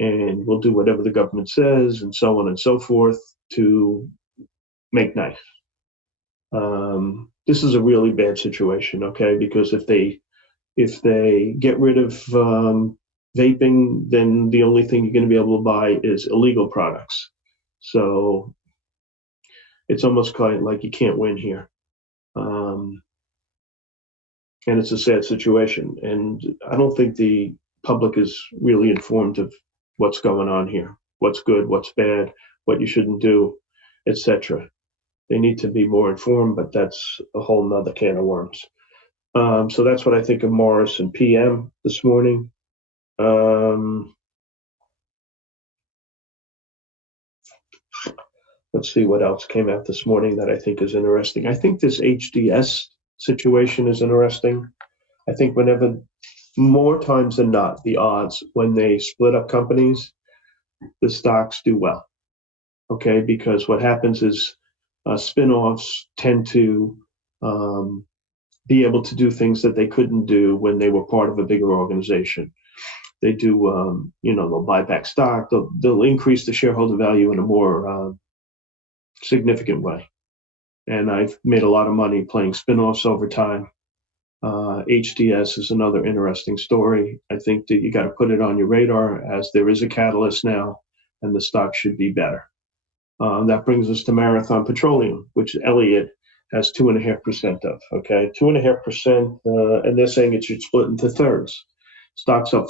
and we'll do whatever the government says, and so on and so forth to make nice. This is a really bad situation, okay? Because if they get rid of vaping, then the only thing you're going to be able to buy is illegal products. So it's almost kind of like you can't win here. And it's a sad situation. And I don't think the public is really informed of what's going on here, what's good, what's bad, what you shouldn't do, etc. They need to be more informed, but that's a whole nother can of worms. So that's what I think of Morris and PM this morning. Let's see what else came out this morning that I think is interesting. I think this HDS situation is interesting. I think whenever, more times than not, the odds when they split up companies, the stocks do well. Okay, because what happens is spin-offs tend to be able to do things that they couldn't do when they were part of a bigger organization. They do, they'll buy back stock, they'll increase the shareholder value in a more significant way. And I've made a lot of money playing spin-offs over time. HDS is another interesting story. I think that you got to put it on your radar as there is a catalyst now, and the stock should be better. That brings us to Marathon Petroleum, which Elliott has 2.5% of. Okay, 2.5%, and they're saying it should split into thirds. Stock's up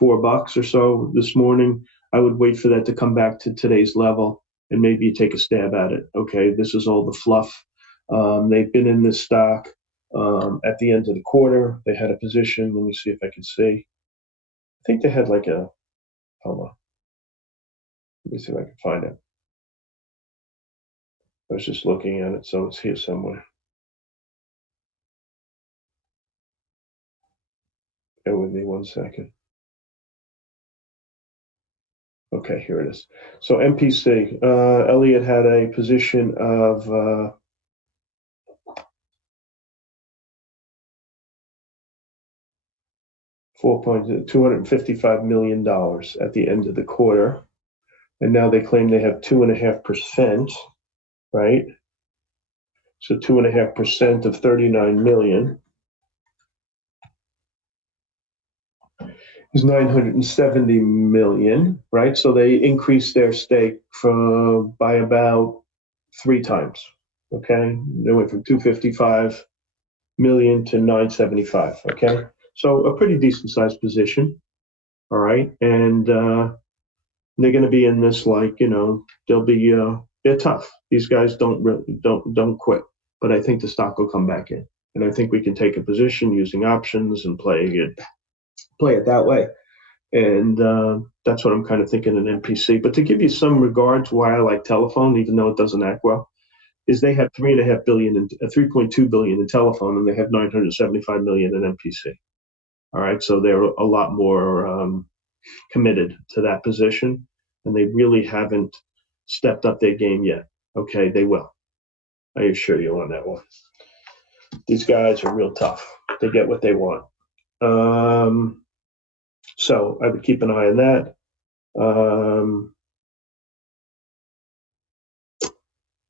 $4 or so this morning. I would wait for that to come back to today's level, and maybe you take a stab at it. Okay, this is all the fluff. They've been in this stock at the end of the quarter. They had a position. Let me see if I can see. I think they had like a, hold on. Let me see if I can find it. I was just looking at it, so it's here somewhere. Bear with me 1 second. Okay, here it is. So MPC, Elliott had a position of $255 million at the end of the quarter, and now they claim they have 2.5%, right? So 2.5% of 39 million is 970 million, right? So they increased their stake by about 3 times. Okay, they went from 255 million to 975. Okay, so a pretty decent sized position. All right, and they're going to be in this, like, they'll be they're tough. These guys don't quit, but I think the stock will come back in, and I think we can take a position using options and play it that way. And that's what I'm kind of thinking in MPC. But to give you some regards why I like Telephone, even though it doesn't act well, is they have $3.5 billion and 3.2 billion in Telephone, and they have 975 million in MPC. All right, so they're a lot more committed to that position, and they really haven't stepped up their game yet. Okay, they will. I assure you on that one. These guys are real tough. They get what they want. So I would keep an eye on that.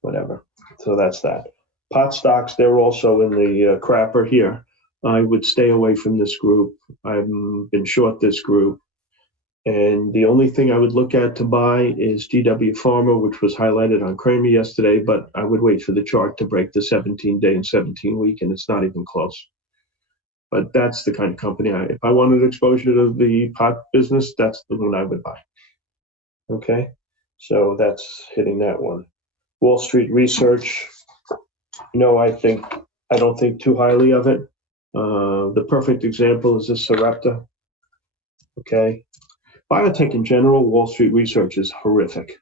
Whatever. So that's that. Pot stocks, they're also in the crapper here. I would stay away from this group. I've been short this group. And the only thing I would look at to buy is GW Pharma, which was highlighted on Kramer yesterday, but I would wait for the chart to break the 17-day and 17-week, and it's not even close. But that's the kind of company, if I wanted exposure to the pot business, that's the one I would buy. Okay, so that's hitting that one. Wall Street Research, I don't think too highly of it. The perfect example is this Sarepta. Okay, biotech in general, Wall Street Research is horrific.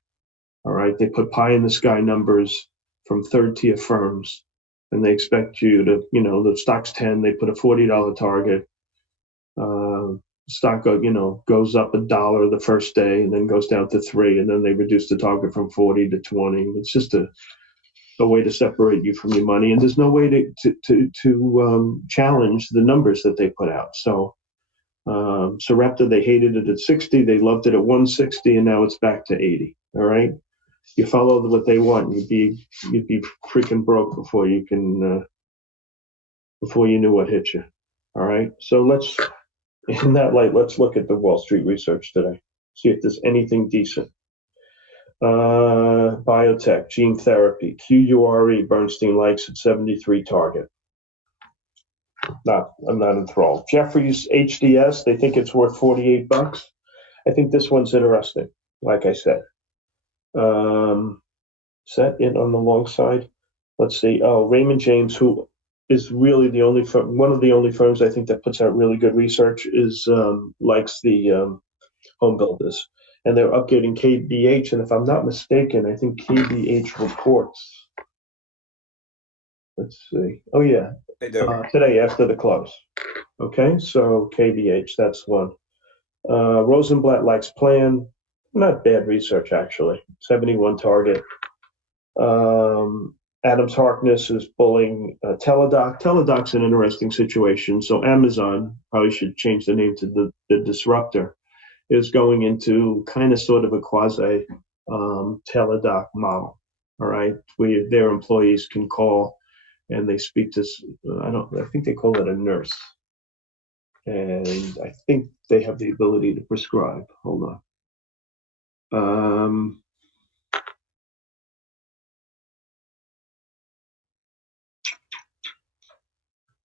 All right, they put pie in the sky numbers from third tier firms, and they expect you to, the stock's 10, they put a $40 target. Stock, goes up $1 the first day, and then goes down to $3, and then they reduce the target from 40 to 20. It's just a way to separate you from your money, and there's no way to challenge the numbers that they put out. So Sarepta, they hated it at 60, they loved it at 160, and now it's back to 80. All right, you follow what they want, you'd be freaking broke before you knew what hit you. All right, so in that light, let's look at the Wall Street Research today, see if there's anything decent. Biotech, gene therapy, QURE, Bernstein likes at 73 target. I'm not enthralled. Jefferies HDS, they think it's worth $48. I think this one's interesting, like I said. Set it on the long side. Let's see. Oh, Raymond James, who is really the only firm, one of the only firms I think that puts out really good research, likes the home builders. And they're updating KBH, and if I'm not mistaken, I think KBH reports. Let's see. Oh, yeah. They do. Today after the close. Okay, so KBH, that's one. Rosenblatt likes Plan. Not bad research, actually. 71 target. Adams Harkness is bulling Teladoc. Teladoc's an interesting situation. So Amazon, probably should change the name to the disruptor, is going into kind of sort of a quasi Teladoc model. All right, where their employees can call and they speak to, I think they call it a nurse. And I think they have the ability to prescribe. Hold on.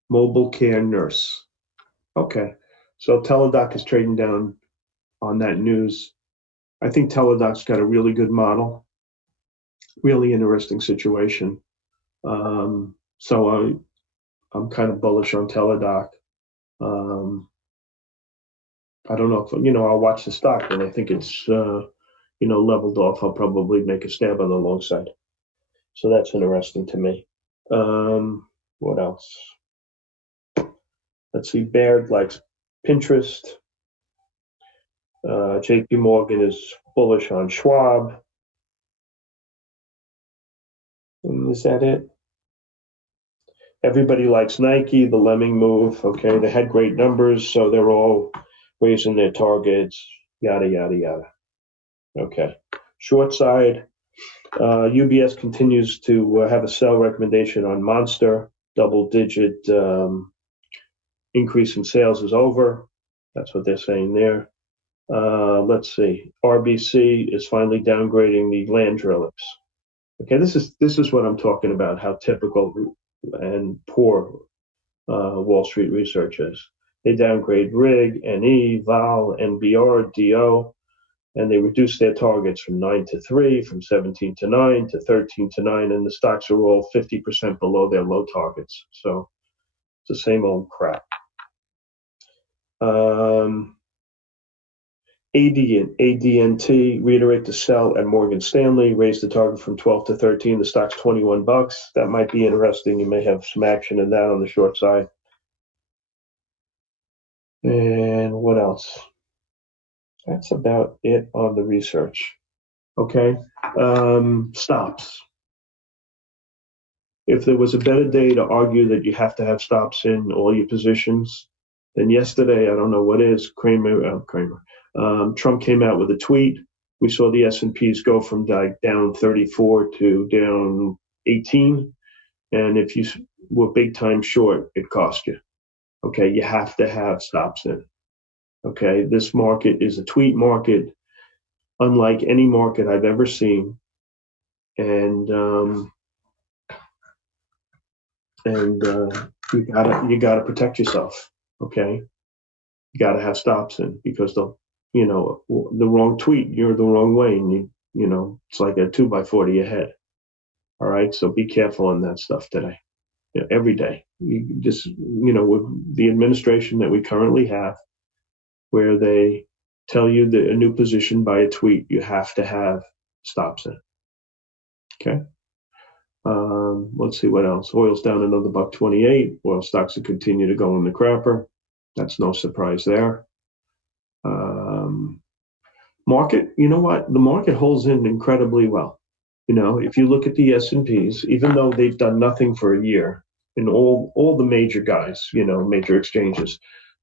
Mobile care nurse. Okay, so Teladoc is trading down on that news. I think Teladoc's got a really good model, really interesting situation. So I'm kind of bullish on Teladoc. I don't know if, I'll watch the stock, and I think it's, leveled off. I'll probably make a stab on the long side. So that's interesting to me. What else? Let's see, Baird likes Pinterest. JP Morgan is bullish on Schwab. Is that it? Everybody likes Nike, the lemming move. Okay, they had great numbers, so they're all raising their targets, yada, yada, yada. Okay, short side, UBS continues to have a sell recommendation on Monster. Double-digit increase in sales is over. That's what they're saying there. Let's see. RBC is finally downgrading the land drillers. Okay, this is what I'm talking about, how typical and poor Wall Street Research is. They downgrade RIG, NE, VAL, NBR, DO, and they reduce their targets from 9 to 3, from 17 to 9, to 13 to 9, and the stocks are all 50% below their low targets. So it's the same old crap. AD&T reiterate to sell at Morgan Stanley, raise the target from 12 to 13. The stock's $21. That might be interesting. You may have some action in that on the short side. And what else? That's about it on the research. Okay. Stops. If there was a better day to argue that you have to have stops in all your positions, then yesterday, I don't know what is, Trump came out with a tweet. We saw the S&Ps go from down 34 to down 18. And if you were big time short, it cost you. Okay, you have to have stops in. Okay, this market is a tweet market, unlike any market I've ever seen, and you gotta protect yourself. Okay, you gotta have stops in because the wrong tweet, you're the wrong way, and it's like a 2x4 to your head. All right, so be careful on that stuff today. Every day, you just with the administration that we currently have, where they tell you that a new position by a tweet, you have to have stops in. Okay. Let's see what else. Oil's down another $1.28. Oil stocks will continue to go in the crapper. That's no surprise there. Market, you know what? The market holds in incredibly well. If you look at the S&Ps, even though they've done nothing for a year, in all the major guys, major exchanges,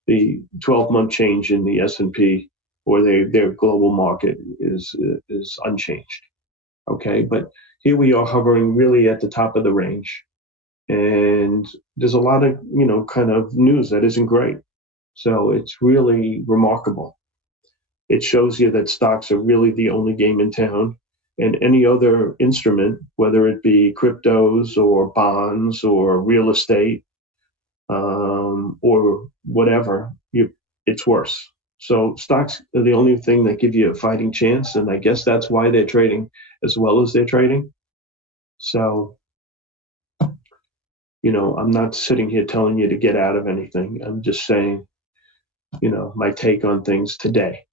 the 12-month change in the S&P or their global market is unchanged. Okay, but here we are hovering really at the top of the range, and there's a lot of kind of news that isn't great. So it's really remarkable. It shows you that stocks are really the only game in town, and any other instrument, whether it be cryptos or bonds or real estate or whatever, it's worse. So stocks are the only thing that give you a fighting chance, and I guess that's why they're trading as well as they're trading. So, I'm not sitting here telling you to get out of anything. I'm just saying, my take on things today.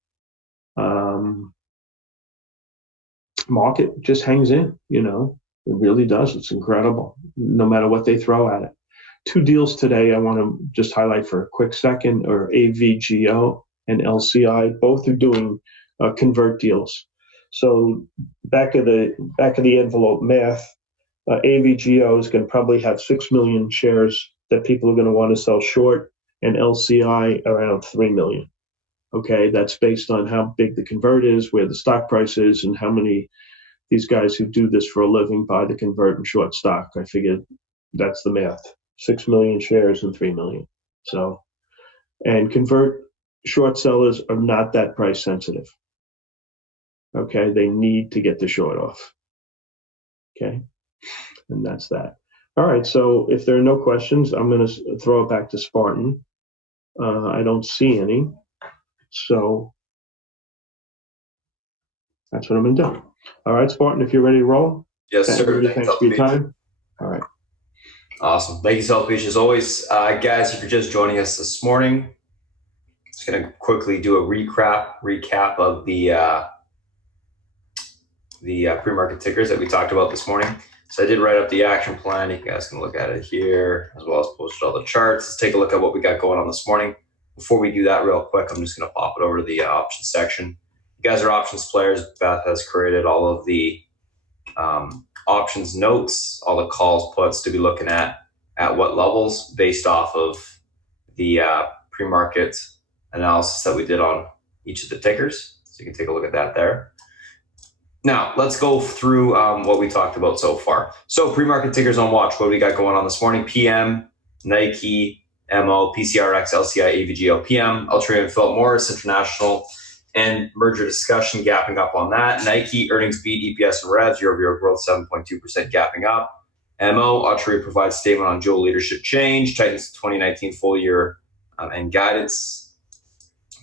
Market just hangs in, it really does. It's incredible, no matter what they throw at it. Two deals today I want to just highlight for a quick second are AVGO and LCI. Both are doing convert deals. So back of the envelope math, AVGO is going to probably have 6 million shares that people are going to want to sell short, and LCI around 3 million. Okay, that's based on how big the convert is, where the stock price is, and how many these guys who do this for a living buy the convert and short stock. I figured that's the math. 6 million shares and 3 million. So, and convert short sellers are not that price sensitive. Okay, they need to get the short off. Okay, and that's that. All right, so if there are no questions, I'm going to throw it back to Spartan. I don't see any. So that's what I'm going to do. All right, Spartan, if you're ready to roll. Yes, sir. Thanks for your time. All right. Awesome. Thank you, Selfish, as always. Guys, if you're just joining us this morning, just going to quickly do a recap of the pre-market tickers that we talked about this morning. So I did write up the action plan. You guys can look at it here, as well as posted all the charts. Let's take a look at what we got going on this morning. Before we do that real quick, I'm just going to pop it over to the options section. You guys are options players. Beth has created all of the options notes, all the calls, puts to be looking at what levels based off of the pre-market analysis that we did on each of the tickers. So you can take a look at that there. Now, let's go through what we talked about so far. So pre-market tickers on watch. What do we got going on this morning? PM, Nike, MO, PCRX, LCI, AVGO, PM, Ultra, Philip Morris, International, and merger discussion gapping up on that. Nike earnings beat EPS and revs, year-over-year growth 7.2% gapping up. MO, Ultra provides statement on dual leadership change, tightens 2019 full year and guidance,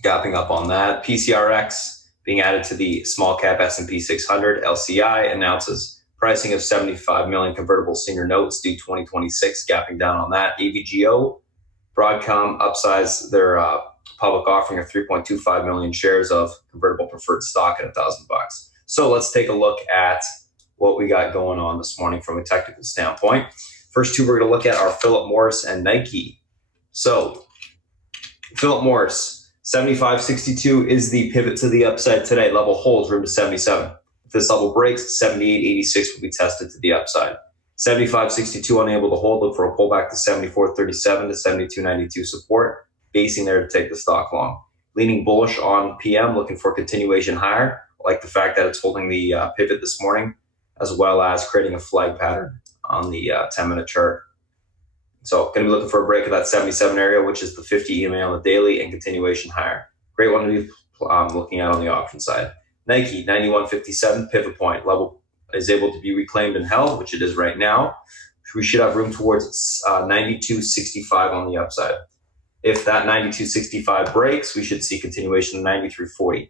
gapping up on that. PCRX being added to the small cap S&P 600. LCI announces pricing of 75 million convertible senior notes due 2026, gapping down on that. AVGO, Broadcom upsized their public offering of 3.25 million shares of convertible preferred stock at $1,000. So let's take a look at what we got going on this morning from a technical standpoint. First two we're going to look at are Philip Morris and Nike. So Philip Morris, 75.62 is the pivot to the upside today. Level holds room to 77. If this level breaks, 78.86 will be tested to the upside. 75.62 unable to hold, look for a pullback to 74.37 to 72.92 support, basing there to take the stock long. Leaning bullish on PM, looking for continuation higher. I like the fact that it's holding the pivot this morning, as well as creating a flag pattern on the 10-minute chart. So going to be looking for a break of that 77 area, which is the 50 EMA on the daily, and continuation higher. Great one to be looking at on the option side. Nike, 91.57 pivot point level is able to be reclaimed and held, which it is right now. We should have room towards 92.65 on the upside. If that 92.65 breaks, we should see continuation of 93.40.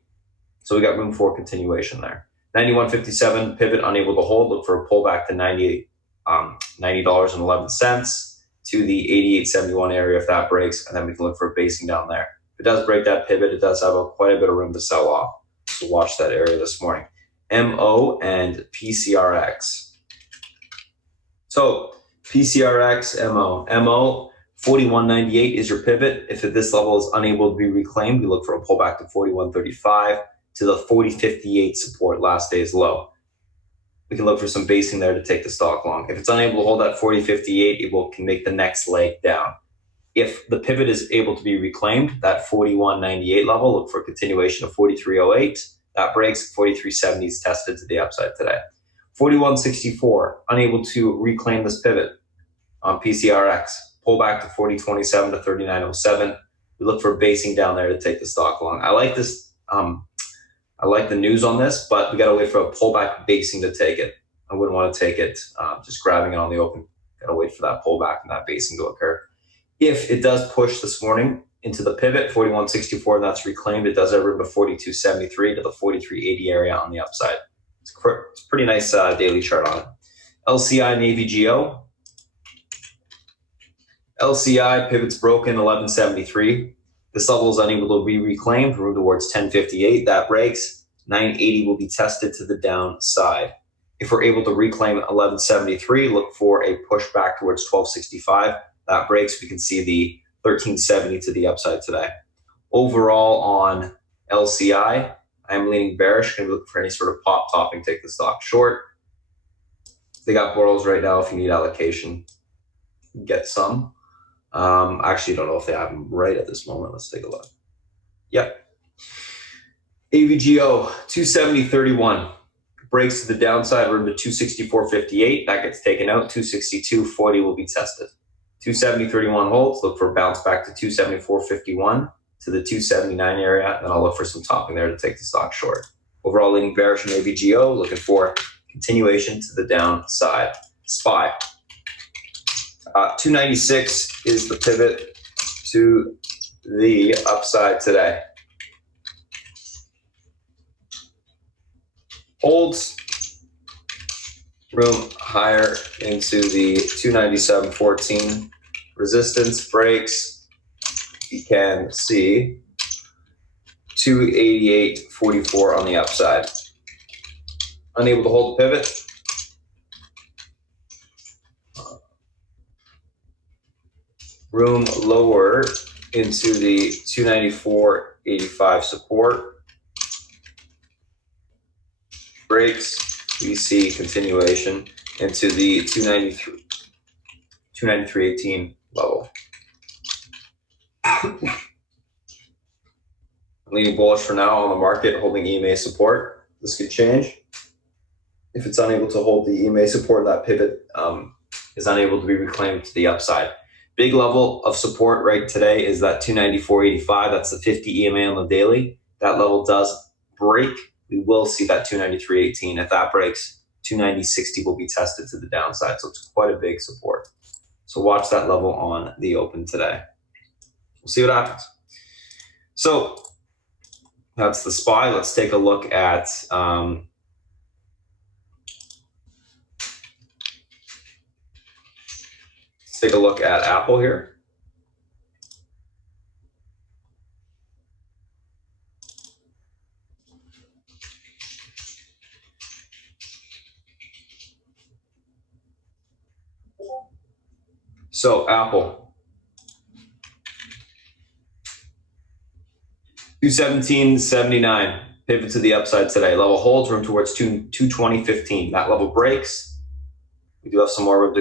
So we got room for continuation there. 91.57 pivot unable to hold. Look for a pullback to $90.11 to the 88.71 area if that breaks, and then we can look for a basing down there. If it does break that pivot, it does have quite a bit of room to sell off. So watch that area this morning. MO and PCRX. So PCRX, MO 41.98 is your pivot. If at this level is unable to be reclaimed, we look for a pullback to 41.35 to the 40.58 support, last day's low. We can look for some basing there to take the stock long. If it's unable to hold that 40.58, it can make the next leg down. If the pivot is able to be reclaimed, that 41.98 level, look for a continuation of 43.08. That breaks, 43.70 is tested to the upside today. 41.64, unable to reclaim this pivot on PCRX. Pull back to 40.27 to 39.07. We look for basing down there to take the stock long. I like this. I like the news on this, but we got to wait for a pullback basing to take it. I wouldn't want to take it just grabbing it on the open. Got to wait for that pullback and that basing to occur. If it does push this morning into the pivot, 41.64, and that's reclaimed, it does have room to 42.73 to the 43.80 area on the upside. It's a pretty nice daily chart on it. LCI and AVGO. LCI pivots broken, 11.73. This level is unable to be reclaimed, room towards 10.58. That breaks, 9.80 will be tested to the downside. If we're able to reclaim 11.73, look for a pushback towards 12.65. That breaks, we can see the 13.70 to the upside today. Overall on LCI, I'm leaning bearish. Going to look for any sort of pop topping, take the stock short. They got borrows right now if you need allocation. Get some. I actually don't know if they have them right at this moment. Let's take a look. Yep. AVGO, 270.31. Breaks to the downside, room to 264.58. That gets taken out. 262.40 will be tested. 270.31 holds. Look for a bounce back to 274.51 to the 279 area. Then I'll look for some topping there to take the stock short. Overall, leaning bearish in AVGO. Looking for continuation to the downside. SPY. 296 is the pivot to the upside today. Holds room higher into the 297.14. Resistance breaks. You can see 288.44 on the upside. Unable to hold the pivot. Room lower into the 294.85 support. Breaks, we see continuation into the 293.18 level. Leaning bullish for now on the market, holding EMA support. This could change. If it's unable to hold the EMA support, that pivot is unable to be reclaimed to the upside. Big level of support right today is that 294.85. That's the 50 EMA on the daily. That level does break. We will see that 293.18. If that breaks, 290.60 will be tested to the downside. So it's quite a big support. So watch that level on the open today. We'll see what happens. So that's the SPY. Let's take a look at Apple here. So Apple, 217.79, pivot to the upside today. Level holds, room towards 220.15. That level breaks. We do have some more room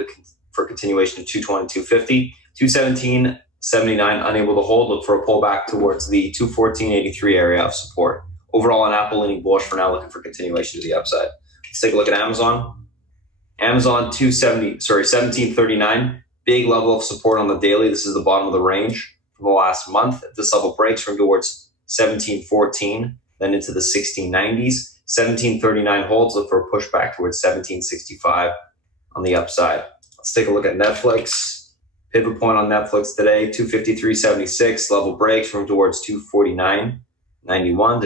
for continuation of 220.250. 217.79, unable to hold. Look for a pullback towards the 214.83 area of support. Overall on Apple, leaning bullish for now, looking for continuation to the upside. Let's take a look at Amazon. Amazon 17.39. Big level of support on the daily. This is the bottom of the range from the last month. If this level breaks, room towards 1714, then into the 1690s. 1739 holds, look for a pushback towards 1765 on the upside. Let's take a look at Netflix. Pivot point on Netflix today, 253.76. Level breaks from towards 249.91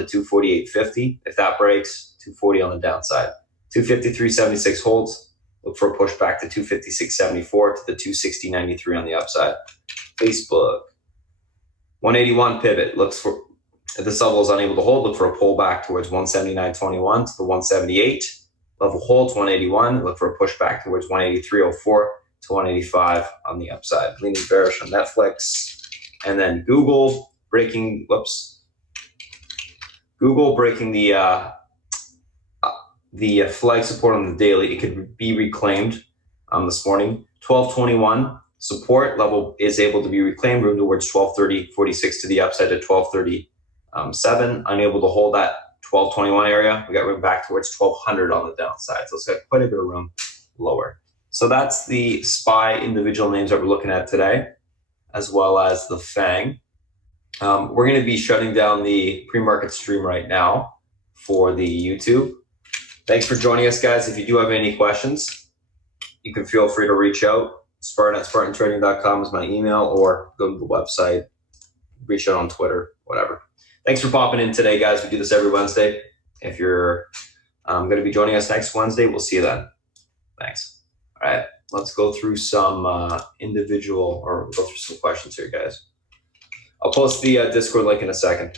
to 248.50. If that breaks, 240 on the downside. 253.76 holds. Look for a pushback to 256.74 to the 260.93 on the upside. Facebook. 181 pivot. Looks for, if this level is unable to hold, look for a pullback towards 179.21 to the 178. Level holds 181. Look for a pushback towards 183.04 to 185 on the upside. Leaning bearish on Netflix. And then Google breaking, Google breaking the flag support on the daily. It could be reclaimed this morning. 1221 support level is able to be reclaimed. Room towards 1230.46 to the upside to 1230.7. Unable to hold that 1221 area. We got room back towards 1200 on the downside. So it's got quite a bit of room lower. So that's the SPY individual names that we're looking at today, as well as the FANG. We're going to be shutting down the pre-market stream right now for the YouTube. Thanks for joining us, guys. If you do have any questions, you can feel free to reach out. Spartan at spartantrading.com is my email, or go to the website, reach out on Twitter, whatever. Thanks for popping in today, guys. We do this every Wednesday. If you're going to be joining us next Wednesday, we'll see you then. Thanks. All right, let's go through some go through some questions here, guys. I'll post the Discord link in a second.